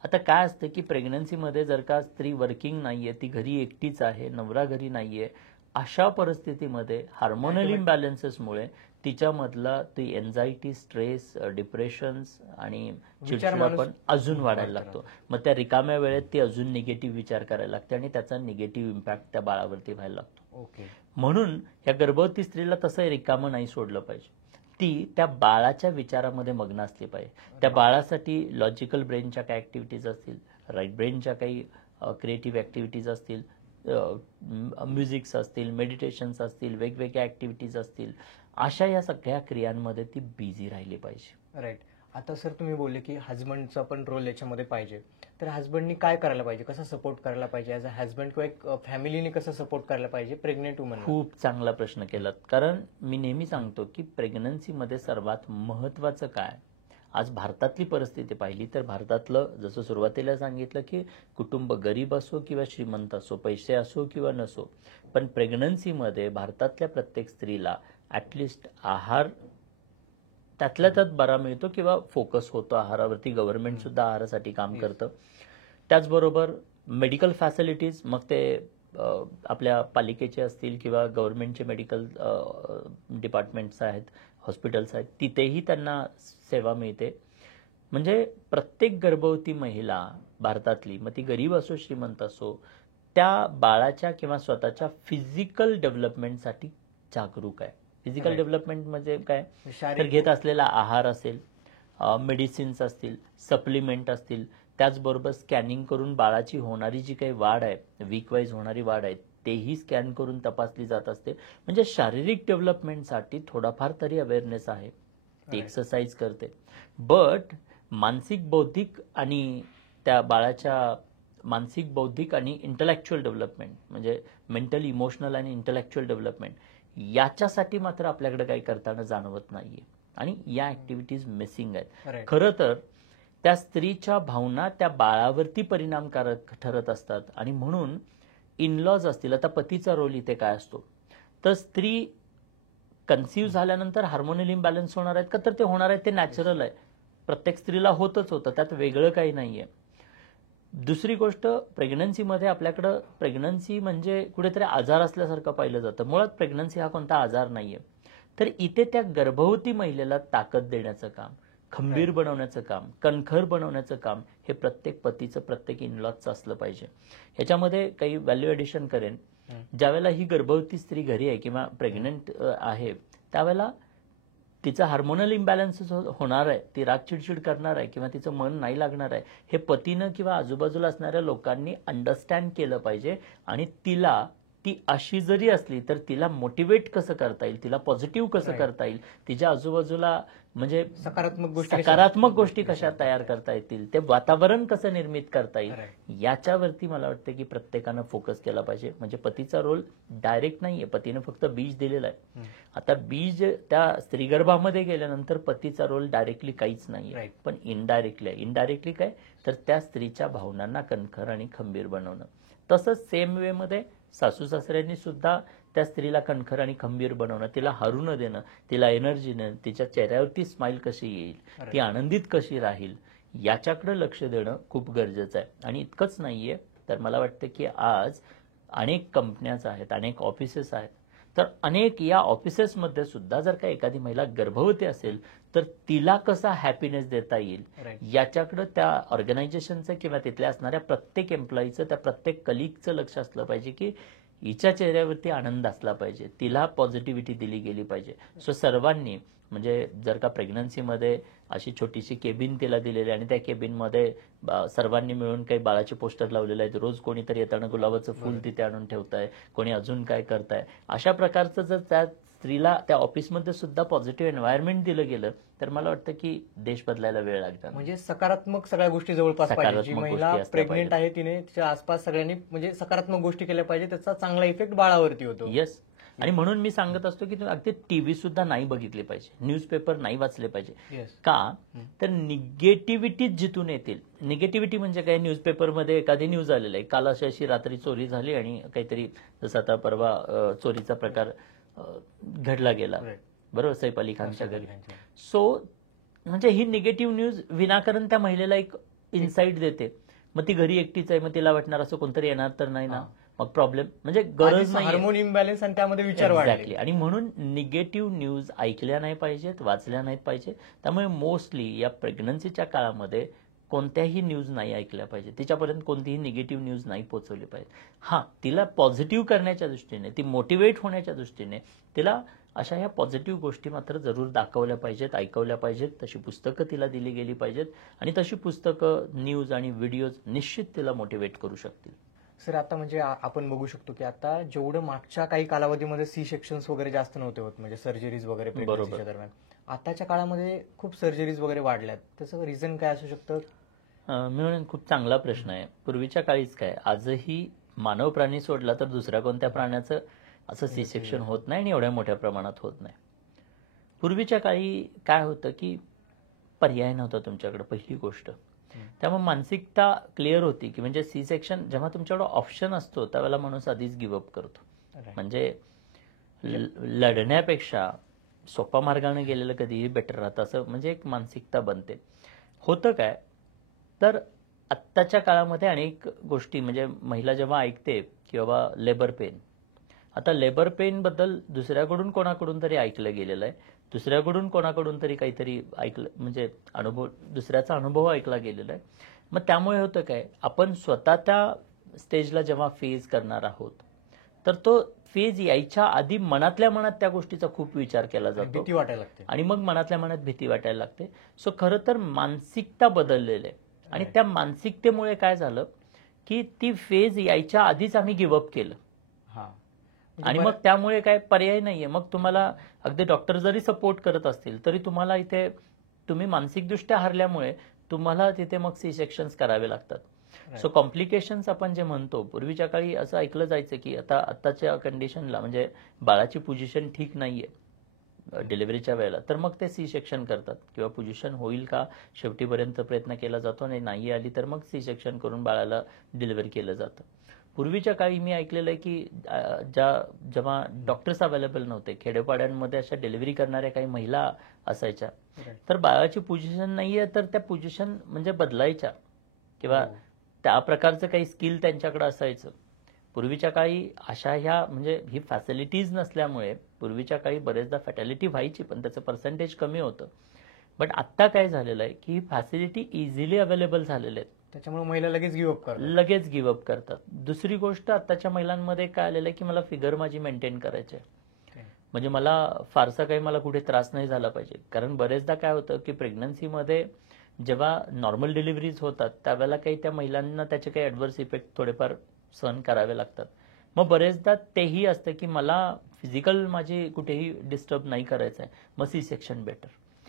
आता काय असतं की प्रेग्नन्सीमध्ये जर का स्त्री वर्किंग नाहीये, ती घरी एकटीच आहे, नवरा घरी नाहीये, अशा परिस्थितीमध्ये हार्मोनल इम्बॅलन्सेसमुळे तिच्यामधला ती एन्झायटी, स्ट्रेस, डिप्रेशन्स आणि चिडचिडापण अजून वाढायला लागतो. मग त्या रिकाम्या वेळेत ती अजून निगेटिव्ह विचार करायला लागते आणि त्याचा निगेटिव्ह इम्पॅक्ट त्या बाळावरती व्हायला लागतो. म्हणून या गर्भवती स्त्रीला तसं रिकामं नाही सोडलं पाहिजे. ती त्या बाळाच्या विचारामध्ये मग्न असली पाहिजे. त्या बाळासाठी लॉजिकल ब्रेनच्या काही ऍक्टिव्हिटीज असतील, राईट ब्रेनच्या काही क्रिएटिव्ह ऍक्टिव्हिटीज असतील, म्युझिक्स असतील, मेडिटेशन्स असतील, वेगवेगळ्या ऍक्टिव्हिटीज असतील, अशा या सगळ्या क्रियांमध्ये ती बिझी राहिली पाहिजे. राईट. आता सर तुम्ही बोलले की हजबंडचा पण रोल याच्यामध्ये पाहिजे, तर हजबंडनी काय करायला पाहिजे, कसा सपोर्ट करायला पाहिजे ॲज अ हजबंड, किंवा एक फॅमिलीने कसं सपोर्ट करायला पाहिजे प्रेग्नेंट वुमन? खूप चांगला प्रश्न केलात. कारण मी नेहमी सांगतो की प्रेग्नन्सीमध्ये सर्वात महत्वाचं काय, आज भारतातली परिस्थिती पाहिली तर भारतातलं, जसं सुरुवातीला सांगितलं की कुटुंब गरीब असो किंवा श्रीमंत असो, पैसे असो किंवा नसो, पण प्रेग्नन्सीमध्ये भारतातल्या प्रत्येक स्त्रीला ॲटलिस्ट आहार त्यातल्या त्यात बरा मिळतो किंवा फोकस होतो आहारावरती. गव्हर्नमेंट सुद्धा आहारासाठी काम करतं. त्याचबरोबर मेडिकल फॅसिलिटीज, मग ते आपल्या पालिकेचे असतील किंवा गव्हर्नमेंटचे मेडिकल डिपार्टमेंट्स आहेत, हॉस्पिटल्स आहेत, तिथेही त्यांना सेवा मिळते. म्हणजे प्रत्येक गर्भवती महिला भारतातली, मग ती गरीब असो श्रीमंत असो, त्या बाळाच्या किंवा स्वतःच्या फिजिकल डेव्हलपमेंटसाठी जागरूक आहे. Physical Right. डेव्हलपमेंट म्हणजे काय, तर शारीरिक घेत असलेला आहार असेल, मेडिसिन्स असतील, सप्लिमेंट असतील, त्याचबरोबर स्कॅनिंग करून बाळाची होणारी जी काही वाढ आहे, वीक वाईज होणारी वाढ आहे, तेही स्कॅन करून तपासली जात असते. म्हणजे शारीरिक डेव्हलपमेंटसाठी थोडाफार तरी अवेअरनेस आहे. ती Right. एक्सरसाइज करते. बट मानसिक बौद्धिक आणि त्या बाळाच्या मानसिक बौद्धिक आणि इंटलेक्च्युअल डेव्हलपमेंट, म्हणजे मेंटल इमोशनल आणि इंटलेक्च्युअल डेव्हलपमेंट, याच्यासाठी मात्र आपल्याकडे काही करताना जाणवत नाहीये आणि या ऍक्टिव्हिटीज मिसिंग आहेत. Right. खरं तर त्या स्त्रीच्या भावना त्या बाळावरती परिणामकारक ठरत असतात आणि म्हणून इनलॉज असतील. आता पतीचा रोल इथे काय असतो, तर स्त्री कन्सिव्ह झाल्यानंतर हार्मोनल इम्बॅलन्स होणार आहेत का, तर ते होणार आहेत, ते नॅचरल आहे. प्रत्येक स्त्रीला होतच होतं, त्यात वेगळं काही नाहीये. दुसरी गोष्ट, प्रेग्नन्सीमध्ये आपल्याकडं प्रेग्नन्सी म्हणजे कुठेतरी आजार असल्यासारखं पाहिलं जातं. मुळात प्रेग्नन्सी हा कोणता आजार नाहीये. तर इथे त्या गर्भवती महिलेला ताकद देण्याचं काम, खंबीर बनवण्याचं काम, कणखर बनवण्याचं काम हे प्रत्येक पतीचं, प्रत्येक इनलॉजचं असलं पाहिजे. ह्याच्यामध्ये काही व्हॅल्यू ॲडिशन करेन. ज्यावेळेला ही गर्भवती स्त्री घरी आहे किंवा प्रेग्नंट आहे, त्यावेळेला तिचा हार्मोनल इम्बॅलन्स होणार आहे, ती राग चिडचिड करणार आहे किंवा तिचं मन नाही लागणार आहे, हे पतीनं किंवा आजूबाजूला असणाऱ्या लोकांनी अंडरस्टँड केलं पाहिजे. आणि तिला ती अशी जरी असली तर तिला मोटिवेट कसं करता येईल, तिला पॉझिटिव्ह कसं Right. करता येईल, तिच्या आजूबाजूला म्हणजे सकारात्मक गोष्टी कशा तयार करता येतील, ते वातावरण कसं निर्मित करता येईल, Right. याच्यावरती मला वाटतं की प्रत्येकानं फोकस केला पाहिजे. म्हणजे पतीचा रोल डायरेक्ट नाहीये, पतीनं फक्त बीज दिलेलं आहे. आता बीज त्या स्त्रीगर्भामध्ये गेल्यानंतर पतीचा रोल डायरेक्टली काहीच नाहीये, Right. पण इनडायरेक्टली आहे. इनडायरेक्टली काय, तर त्या स्त्रीच्या भावनांना कणखर आणि खंबीर बनवणं. तसंच सेम वे मध्ये सासू सासऱ्यांनी सुद्धा त्या स्त्रीला कणखर आणि खंबीर बनवणं, तिला हरू न देणं, तिला एनर्जी देणं, तिच्या चेहऱ्यावरती स्माईल कशी येईल, ती आनंदित कशी राहील, याच्याकडे लक्ष देणं खूप गरजेचं आहे. आणि इतकंच नाहीये, तर मला वाटतं की आज अनेक कंपन्याच आहेत, अनेक ऑफिसेस आहेत, तर अनेक या ऑफिसेसमध्ये सुद्धा जर का एखादी महिला गर्भवती असेल तर तिला कसा हॅपीनेस देता येईल, Right. याच्याकडे त्या ऑर्गनायझेशनचं किंवा तिथल्या असणाऱ्या प्रत्येक एम्प्लॉईचं, त्या प्रत्येक कलिगचं लक्ष असलं पाहिजे की हिच्या चेहऱ्यावरती आनंद असला पाहिजे, तिला पॉझिटिव्हिटी दिली गेली पाहिजे. सो सर्वांनी, म्हणजे जर का प्रेग्नन्सीमध्ये अशी छोटीशी केबिन तिला दिलेली आणि त्या केबिनमध्ये सर्वांनी मिळून काही बाळाचे पोस्टर लावलेले आहेत, रोज कोणीतरी येताना गुलाबाचं फुल तिथे आणून ठेवताय, कोणी अजून काय करताय, अशा प्रकारचं जर त्या स्त्रीला त्या ऑफिसमध्ये सुद्धा पॉझिटिव्ह एन्व्हायरमेंट दिलं गेलं तर मला वाटतं की देश बदलायला वेळ लागणार. म्हणजे सकारात्मक सगळ्या गोष्टी जवळपास पाहिजे. जी सकारात्मक महिला गोष्टी असल्या प्रेग्नेंट पाहिजेत. आहे तिने तिच्या आसपास सगळ्यांनी म्हणजे सकारात्मक गोष्टी केल्या पाहिजे, त्याचा चांगला इफेक्ट बाळावरती होतो. येस. आणि म्हणून मी सांगत असतो की तुम्ही अगदी टीव्ही सुद्धा नाही बघितले पाहिजे, न्यूजपेपर नाही वाचले पाहिजे. Yes. का, तर निगेटिव्हिटीच जिथून येतील. निगेटिव्हिटी म्हणजे काय, न्यूजपेपरमध्ये एखादी न्यूज आलेली आहे, काल अशी रात्री चोरी झाली आणि काहीतरी, जसं आता परवा चोरीचा प्रकार घडला गेला, Right. बरोबर, सैफ अली खानच्या घरी. सो म्हणजे ही निगेटिव्ह न्यूज विनाकारण त्या महिलेला एक इन्साइट देते. मग ती घरी एकटीच आहे, मग तिला वाटणार असं कोणतरी येणार तर नाही ना, मग प्रॉब्लेम, म्हणजे गरज नाही. हार्मोन इम्बॅलन्स आणि त्यामध्ये विचार वाढले. एक्झॅक्टली. आणि म्हणून निगेटिव्ह न्यूज ऐकल्या नाही पाहिजेत, वाचल्या नाहीत पाहिजे. त्यामुळे मोस्टली या प्रेग्नन्सीच्या काळामध्ये कोणत्याही न्यूज नाही ऐकल्या पाहिजे, तिच्यापर्यंत कोणतीही निगेटिव्ह न्यूज नाही पोहोचवली पाहिजे. हां, तिला पॉझिटिव्ह करण्याच्या दृष्टीने, ती मोटिवेट होण्याच्या दृष्टीने तिला अशा ह्या पॉझिटिव्ह गोष्टी मात्र जरूर दाखवल्या पाहिजेत, ऐकवल्या पाहिजेत. तशी पुस्तकं तिला दिली गेली पाहिजेत आणि तशी पुस्तकं, न्यूज आणि व्हिडिओज निश्चित तिला मोटिवेट करू शकतील. सर, आता म्हणजे आपण बघू शकतो की आता जेवढं मागच्या काही कालावधीमध्ये सी सेक्शन्स वगैरे जास्त नव्हते होत, म्हणजे सर्जरीज वगैरे प्रेग्नन्सीच्या दरम्यान, आताच्या काळामध्ये खूप सर्जरीज वगैरे वाढल्यात, त्याचं रिझन काय असू शकतं? मी म्हणेन खूप चांगला प्रश्न आहे. पूर्वीच्या काळीच काय, आजही मानव प्राणी सोडला तर दुसऱ्या कोणत्या प्राण्याचं असं सी सेक्शन होत नाही आणि एवढ्या मोठ्या प्रमाणात होत नाही. पूर्वीच्या काळी काय होतं की पर्याय नव्हता तुमच्याकडे, पहिली गोष्ट. त्यामुळे मानसिकता क्लिअर होती की म्हणजे सी सेक्शन जेव्हा तुमच्याकडे ऑप्शन असतो त्यावेळेला माणूस आधीच गिव्हअप करतो. म्हणजे लढण्यापेक्षा सोपा मार्गाने गेलेलं कधीही बेटर राहतं, असं म्हणजे एक मानसिकता बनते. होतं काय, तर आत्ताच्या काळामध्ये अनेक गोष्टी, म्हणजे महिला जेव्हा ऐकते की बाबा लेबर पेन, आता लेबर पेन बद्दल दुसऱ्याकडून कोणाकडून तरी ऐकलं गेलेलं आहे, दुसऱ्याकडून कोणाकडून तरी काहीतरी ऐकलं, म्हणजे दुसऱ्याचा अनुभव ऐकला गेलेला आहे. मग त्यामुळे होतं काय, आपण स्वतः त्या स्टेजला जेव्हा फेज करणार आहोत, तर तो फेज यायच्या आधी मनातल्या मनात त्या गोष्टीचा खूप विचार केला जातो, भीती वाटायला लागते. आणि मग मनातल्या मनात भीती वाटायला लागते. सो खरं तर मानसिकता बदललेली आहे, आणि त्या मानसिकतेमुळे काय झालं की ती फेज यायच्या आधीच आम्ही गिव्हअप केलं. आणि मग त्यामुळे काय पर्याय नाहीये. मग तुम्हाला अगदी डॉक्टर जरी सपोर्ट करत असतील तरी तुम्हाला इथे तुम्ही मानसिकदृष्ट्या हरल्यामुळे तुम्हाला तिथे मग सी सेक्शन्स करावे लागतात. सो कॉम्प्लिकेशन्स आपण जे म्हणतो, पूर्वीच्या काळी असं ऐकलं जायचं की आताच्या कंडिशनला म्हणजे बाळाची पोझिशन ठीक नाहीये डिलिव्हरीच्या वेळेला, तर मग ते सी सेक्शन करतात, किंवा पोझिशन होईल का शेवटीपर्यंत प्रयत्न केला जातो, आणि नाही आली तर मग सी सेक्शन करून बाळाला डिलिव्हरी केलं जातं. पूर्वीच्या काळी मी ऐकलेलं आहे की जेव्हा डॉक्टर्स अवेलेबल नव्हते, खेडेपाड्यांमध्ये अशा डिलिव्हरी करणाऱ्या काही महिला असायच्या, तर बाळाची पोझिशन नाहीये तर त्या पोझिशन म्हणजे बदलायच्या, किंवा त्या प्रकारचं काही स्किल त्यांच्याकडे असायचं. पूर्वीच्या काळी अशा ह्या म्हणजे ही फॅसिलिटीज नसल्यामुळे पूर्वीच्या काळी बरेचदा फॅटॅलिटी व्हायची, पण त्याचं पर्सेंटेज कमी होतं. बट आत्ता काय झालेलं आहे की ही फॅसिलिटी इझिली अवेलेबल झालेल्या आहेत, त्याच्यामुळे महिला लगेच गिव्हअप करतात. दुसरी गोष्ट, आत्ताच्या महिलांमध्ये काय आलेलं आहे की मला फिगर माझी मेंटेन करायची आहे, म्हणजे मला फारसा काही मला कुठे त्रास नाही झाला पाहिजे. कारण बरेचदा काय होतं की प्रेग्नन्सीमध्ये जेव्हा नॉर्मल डिलिव्हरीज होतात त्यावेळेला काही त्या महिलांना त्याचे काही ॲडव्हर्स इफेक्ट थोडेफार सहन करावे लागतात. मग बरेचदा तेही असतं की मला फिजिकल माझी कुठेही डिस्टर्ब नाही करायचं आहे, मग सी सेक्शन बेटर.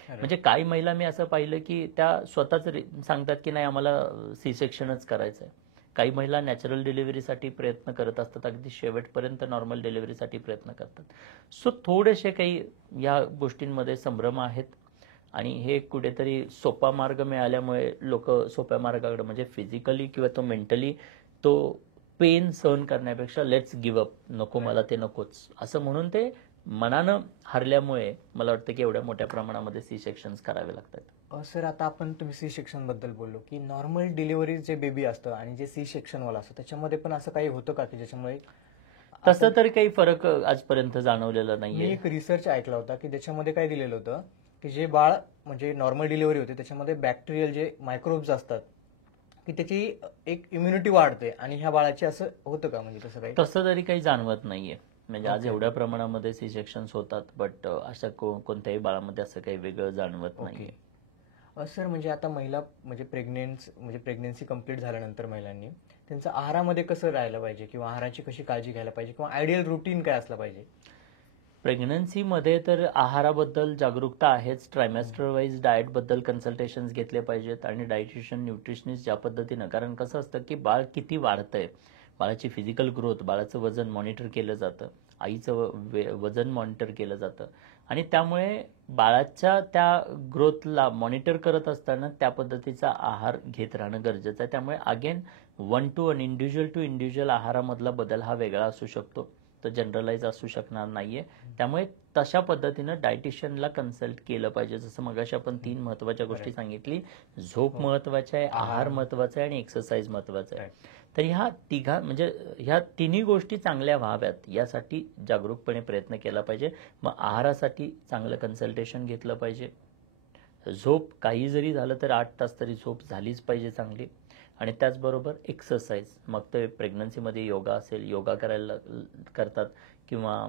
म्हणजे काही महिला मी असं पाहिलं की त्या स्वतःच सांगतात की नाही आम्हाला सी सेक्शनच करायचं आहे. काही महिला नॅचरल डिलिव्हरीसाठी प्रयत्न करत असतात, अगदी शेवटपर्यंत नॉर्मल डिलिव्हरीसाठी प्रयत्न करतात. सो थोडेसे काही या गोष्टींमध्ये संभ्रम आहेत, आणि हे कुठेतरी सोपा मार्ग मिळाल्यामुळे लोक सोप्या मार्गाकडे, म्हणजे फिजिकली किंवा तो मेंटली तो पेन सहन करण्यापेक्षा लेट्स गिव्ह अप, नको मला ते नकोच असं म्हणून ते मनानं हरल्यामुळे मला वाटतं की एवढ्या मोठ्या प्रमाणामध्ये सी सेक्शन्स करावे लागतात. सर, आता आपण तुम्ही सी सेक्शन बद्दल बोललो की नॉर्मल डिलिव्हरी जे बेबी असतं आणि जे सी सेक्शन वाला असतं त्याच्यामध्ये पण असं काही होतं का की ज्याच्यामुळे? तसं तरी काही फरक आजपर्यंत जाणवलेला मी नाहीये. एक रिसर्च ऐकला होता की त्याच्यामध्ये काय दिलेलं होतं की जे बाळ म्हणजे नॉर्मल डिलिव्हरी होते त्याच्यामध्ये बॅक्टेरियल जे मायक्रोब्स असतात की त्याची एक इम्युनिटी वाढते, आणि ह्या बाळाची असं होतं का? म्हणजे तसं तरी काही जाणवत नाहीये. म्हणजे आज एवढ्या प्रमाणामध्ये सी सेक्शन्स होतात, बट अशा कोणत्याही बाळामध्ये असं काही वेगळं जाणवत नाहीये. सर, म्हणजे आता महिला म्हणजे प्रेग्नेन्सी कंप्लीट झाल्यानंतर महिलांनी त्यांचं आहारामध्ये कसं राहायला पाहिजे, किंवा आहाराची कशी काळजी घ्यायला पाहिजे, किंवा आयडियल रुटीन काय असलं पाहिजे? प्रेग्नन्सीमध्ये तर आहाराबद्दल जागरूकता आहेच. ट्रायमेस्टर वाईज डाएटबद्दल कन्सल्टेशन्स घेतले पाहिजेत, आणि डायटिशियन, न्यूट्रिशनिस्ट ज्या पद्धतीनं, कारण कसं असतं की बाळ किती वाढतंय, बाळाची फिजिकल ग्रोथ, बाळाचं वजन मॉनिटर केलं जातं, आईचं वजन मॉनिटर केलं जातं, आणि त्यामुळे बाळाच्या त्या ग्रोथला मॉनिटर करत असताना त्या पद्धतीचा आहार घेत राहणं गरजेचं आहे. त्यामुळे again 1 to 1, individual to individual आहारामधला बदल हा वेगळा असू शकतो, तर जनरलाइज असू शकणार नाहीये. त्यामुळे तशा पद्धतीनं डायटिशियनला कन्सल्ट केलं पाहिजे. जसं मगाशी आपण 3 महत्वाच्या गोष्टी सांगितली, झोप महत्वाची आहे, आहार महत्वाचा आहे, आणि एक्सरसाइज महत्वाचा आहे. तर ह्या तिन्ही गोष्टी चांगल्या व्हाव्यात यासाठी जागरूकपणे प्रयत्न केला पाहिजे. मग आहारासाठी चांगलं कन्सल्टेशन घेतलं पाहिजे. झोप काही जरी झालं तर 8 तास तरी झोप झालीच पाहिजे चांगली, आणि त्याचबरोबर एक्सरसाइज, मग ते प्रेग्नन्सीमध्ये योगा असेल, योगा करतात, किंवा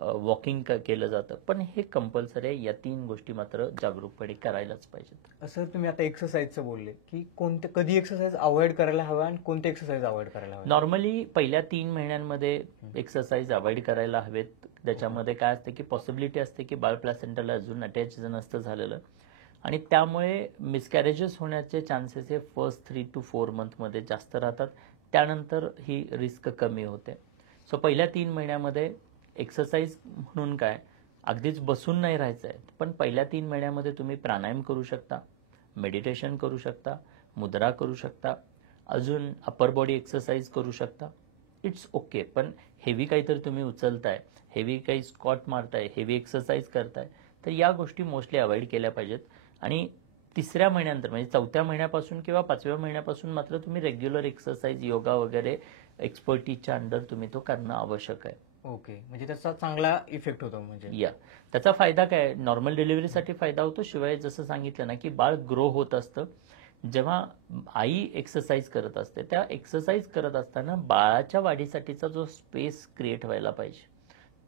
वॉकिंग केलं जातं, पण हे कंपल्सरी आहे. या 3 गोष्टी मात्र जागरूकपणे करायलाच पाहिजेत. सर, तुम्ही आता एक्सरसाइजचं बोलले की कधी एक्सरसाइज अवॉइड करायला हवा आणि कोणते एक्सरसाइज अवॉइड करायला हवे? नॉर्मली पहिल्या 3 महिन्यांमध्ये एक्सरसाइज अवॉइड करायला हवेत. त्याच्यामध्ये काय असतं की पॉसिबिलिटी असते की बाळ प्लॅसेंटाला अजून अटॅच नसतं झालेलं, आणि त्यामुळे मिसकॅरेजेस होण्याचे चान्सेस हे फर्स्ट 3 to 4 मंथमध्ये जास्त राहतात. त्यानंतर ही रिस्क कमी होते. सो पहिल्या 3 महिन्यामध्ये एक्सरसाइज म्हणून काय, अगदीच बसून नाही राहायचं आहे, पण पहिल्या 3 महिन्यामध्ये तुम्ही प्राणायाम करू शकता, मेडिटेशन करू शकता, मुद्रा करू शकता, अजून अप्पर बॉडी एक्सरसाइज करू शकता. It's okay. पण हेवी काहीतरी तुम्ही उचलताय, हेवी काही स्क्वॉट मारताय, हेवी एक्सरसाइज करताय, तर या गोष्टी मोस्टली अवॉइड केल्या पाहिजेत. आणि 3ऱ्या महिन्यानंतर म्हणजे 4थ्या महिन्यापासून किंवा 5व्या महिन्यापासून मात्र तुम्ही रेग्युलर एक्सरसाइज, योगा वगैरे एक्सपर्टीजच्या अंडर तुम्ही तो करणं आवश्यक आहे. ओके, म्हणजे त्याचा चांगला इफेक्ट होतो म्हणजे. या त्याचा फायदा काय, नॉर्मल डिलिव्हरीसाठी फायदा होतो. शिवाय जसं सांगितलं ना की बाळ ग्रो होत असतं, जेव्हा आई एक्सरसाइज करत असते, त्या एक्सरसाइज करत असताना बाळाच्या वाढीसाठीचा जो स्पेस क्रिएट व्हायला पाहिजे,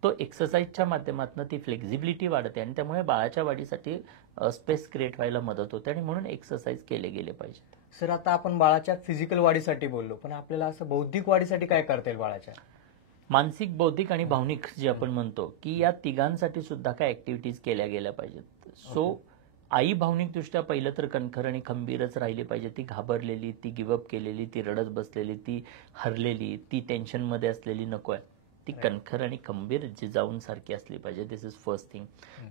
तो एक्सरसाइजच्या माध्यमातून ती फ्लेक्झिबिलिटी वाढते आणि त्यामुळे बाळाच्या वाढीसाठी स्पेस क्रिएट व्हायला मदत होते आणि म्हणून एक्सरसाइज केले गेले पाहिजेत. सर, आता आपण बाळाच्या फिजिकल वाढीसाठी बोललो, पण आपल्याला असं बौद्धिक वाढीसाठी काय करता येईल बाळाच्या? मानसिक, बौद्धिक आणि भावनिक जे आपण म्हणतो की या तिघांसाठी सुद्धा काय ऍक्टिव्हिटीज केल्या गेल्या पाहिजेत. सो आई भावनिकदृष्ट्या पहिलं तर कणखर आणि खंबीरच राहिली पाहिजे. ती घाबरलेली, ती गिवअप केलेली, ती रडत बसलेली, ती हरलेली, ती टेन्शनमध्ये असलेली नको आहे. ती कणखर आणि खंबीर जिजाऊंसारखी असली पाहिजे. This is first thing.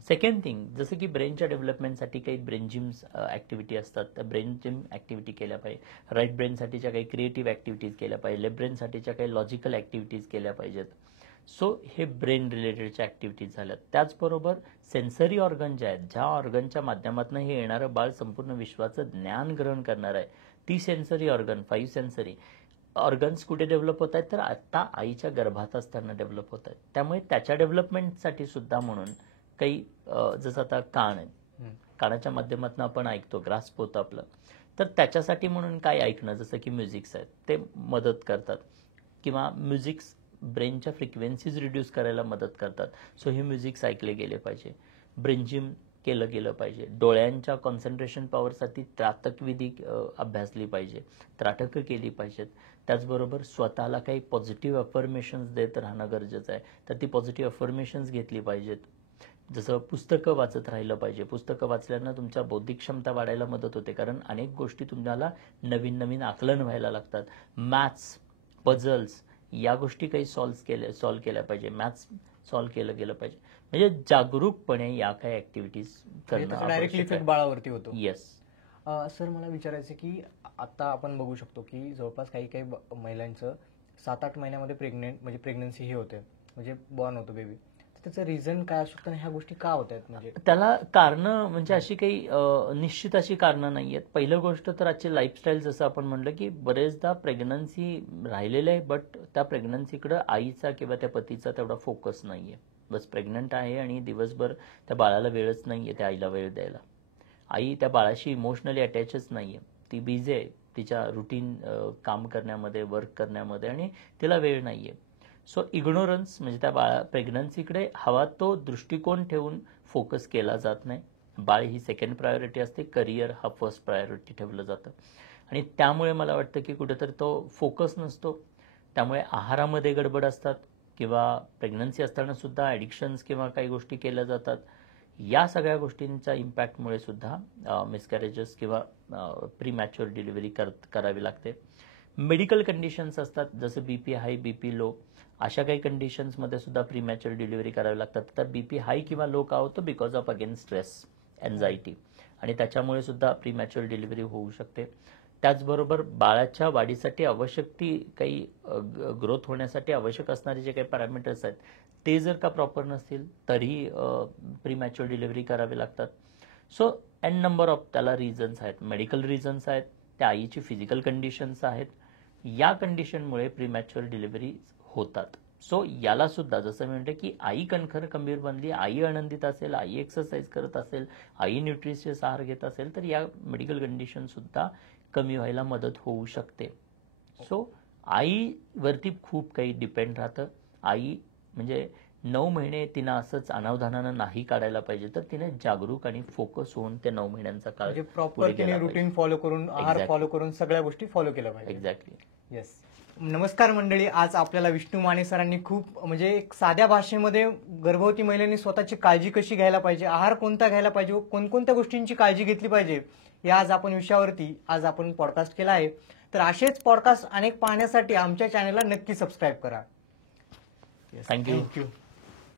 Second thing, जसं की ब्रेनच्या डेव्हलपमेंटसाठी काही ब्रेन जिम्स ऍक्टिव्हिटी असतात, त्या ब्रेन जिम ऍक्टिव्हिटी केल्या पाहिजे. राईट ब्रेनसाठीच्या काही क्रिएटिव्ह ऍक्टिव्हिटीज केल्या पाहिजे. लेफ्ट ब्रेनसाठीच्या काही लॉजिकल ऍक्टिव्हिटीज केल्या पाहिजेत. सो हे ब्रेन रिलेटेडच्या ऍक्टिव्हिटीज झाल्यात. त्याचबरोबर सेन्सरी ऑर्गन जे आहेत, ज्या ऑर्गनच्या माध्यमातून हे येणारं बाळ संपूर्ण विश्वाचं ज्ञान ग्रहण करणार आहे, ती सेन्सरी ऑर्गन, 5 सेन्सरी ऑर्गन्स कुठे डेव्हलप होत आहेत, तर आता आईच्या गर्भात असताना डेव्हलप होत आहेत. त्यामुळे त्याच्या डेव्हलपमेंटसाठी सुद्धा म्हणून काही जसं आता कान आहे, कानाच्या माध्यमातून आपण ऐकतो, ग्रास्प होतं आपलं, तर त्याच्यासाठी म्हणून काय ऐकणं, जसं की म्युझिक्स आहेत, ते मदत करतात. किंवा म्युझिक्स ब्रेनच्या फ्रिक्वेन्सीज रिड्यूस करायला मदत करतात. सो हे म्युझिक्स ऐकले गेले पाहिजे. ब्रेन जिम केलं गेलं पाहिजे. डोळ्यांच्या कॉन्सन्ट्रेशन पॉवरसाठी त्राटकविधी अभ्यासली पाहिजे, त्राटकं केली पाहिजेत. त्याचबरोबर स्वतःला काही पॉझिटिव्ह अफर्मेशन्स देत राहणं गरजेचं आहे. तर ती पॉझिटिव्ह अफर्मेशन्स घेतली पाहिजेत. जसं पुस्तकं वाचत राहिलं पाहिजे. पुस्तकं वाचल्यानं तुमच्या बौद्धिक क्षमता वाढायला मदत होते, कारण अनेक गोष्टी तुम्हाला नवीन नवीन आकलन व्हायला लागतात. मॅथ्स, पझल्स या गोष्टी काही सॉल्व्ह केल्या पाहिजे. मॅथ्स सॉल्व्ह केलं गेलं पाहिजे. म्हणजे जागरूकपणे या काही ऍक्टिव्हिटीज करणं डायरेक्टली इफेक्ट बाळावरती होतो. येस. सर, मला विचारायचं की आता आपण बघू शकतो की जवळपास काही काही महिलांचं 7-8 महिन्यामध्ये म्हणजे प्रेग्नन्सी हे होते, म्हणजे बॉर्न होतो बेबी. त्याचं रिझन काय असू शकतं आणि ह्या गोष्टी का होत आहेत? म्हणजे त्याला कारणं म्हणजे अशी काही निश्चित अशी कारणं नाही आहेत. पहिलं गोष्ट तर आजची लाईफस्टाईल, जसं आपण म्हणलं की बरेचदा प्रेग्नन्सी राहिलेलं आहे, बट त्या प्रेग्नन्सीकडे आईचा किंवा त्या पतीचा तेवढा फोकस नाही आहे. बस प्रेग्नंट आहे आणि दिवसभर त्या बाळाला वेळच नाही आहे त्या आईला वेळ द्यायला. आई त्या बाळाशी इमोशनली अटॅचच नाही आहे. ती बिझी आहे तिच्या रुटीन काम करण्यामध्ये, वर्क करण्यामध्ये, आणि तिला वेळ नाही आहे. सो इग्नोरन्स म्हणजे त्या प्रेग्नन्सीकडे हवा तो दृष्टिकोन ठेवून फोकस केला जात नाही. बाळ ही सेकंड प्रायोरिटी असते, करिअर हा फर्स्ट प्रायोरिटी ठेवलं जातं. आणि त्यामुळे मला वाटतं की कुठेतरी तो फोकस नसतो. त्यामुळे आहारामध्ये गडबड असतात, किंवा प्रेग्नन्सी असताना सुद्धा ॲडिक्शन्स किंवा काही गोष्टी केल्या जातात. या सगळ्या गोष्टींच्या इम्पॅक्टमुळे सुद्धा मिसकॅरेजेस किंवा प्रीमॅच्युअर डिलिव्हरी करावी लागते. मेडिकल कंडिशन्स असतात, जसं बीपी हाय, बीपी लो, अशा काही कंडिशन्समध्ये सुद्धा प्रीमॅच्युअर डिलिव्हरी करावी लागतात. तर बीपी हाय किंवा लो का होतो? Because of again stress, anxiety, आणि त्याच्यामुळे सुद्धा प्रीमॅच्युअर डिलिव्हरी होऊ शकते. त्याचबरोबर बाळाच्या वाढीसाठी आवश्यक ती काही ग्रोथ होण्यासाठी आवश्यक असणारे जे काही पॅरामीटर्स आहेत ते जर का प्रॉपर नसतील तरीही प्रीमॅच्युअर डिलिव्हरी करावी लागतात. सो एन नंबर ऑफ त्याला रिझन्स आहेत, मेडिकल रिझन्स आहेत, त्या आईची फिजिकल कंडिशन्स आहेत. या कंडिशनमुळे प्रीमॅच्युअर डिलिव्हरी होतात. सो याला सुद्धा जसं मी म्हणते की आई कणखर खंबीर बनली, आई आनंदित असेल, आई एक्सरसाइज करत असेल, आई न्यूट्रिशियस आहार घेत असेल, तर या मेडिकल कंडिशन सुद्धा कमी व्हायला मदत होऊ शकते. सो आईवरती खूप काही डिपेंड राहतं. आई म्हणजे 9 महिने तिनं असंच अनावधानानं नाही काढायला पाहिजे, तर तिने जागरूक आणि फोकस होऊन ते 9 महिन्यांचा काळ म्हणजे प्रॉपर तिने रुटीन फॉलो करून, आहार फॉलो करून सगळ्या गोष्टी फॉलो केल्या पाहिजे. एक्झॅक्टली. येस. नमस्कार मंडळी, आज आपल्याला विष्णू माने सरांनी खूप म्हणजे एक साध्या भाषेमध्ये गर्भवती महिलांनी स्वतःची काळजी कशी घ्यायला पाहिजे, आहार कोणता घ्यायला पाहिजे, कोणकोणत्या गोष्टींची काळजी घेतली पाहिजे, या आज आपण विषयावरती आज आपण पॉडकास्ट केला आहे. तर असेच पॉडकास्ट अनेक पाहण्यासाठी आमच्या चॅनलला नक्की सबस्क्राईब करा. थँक्यू.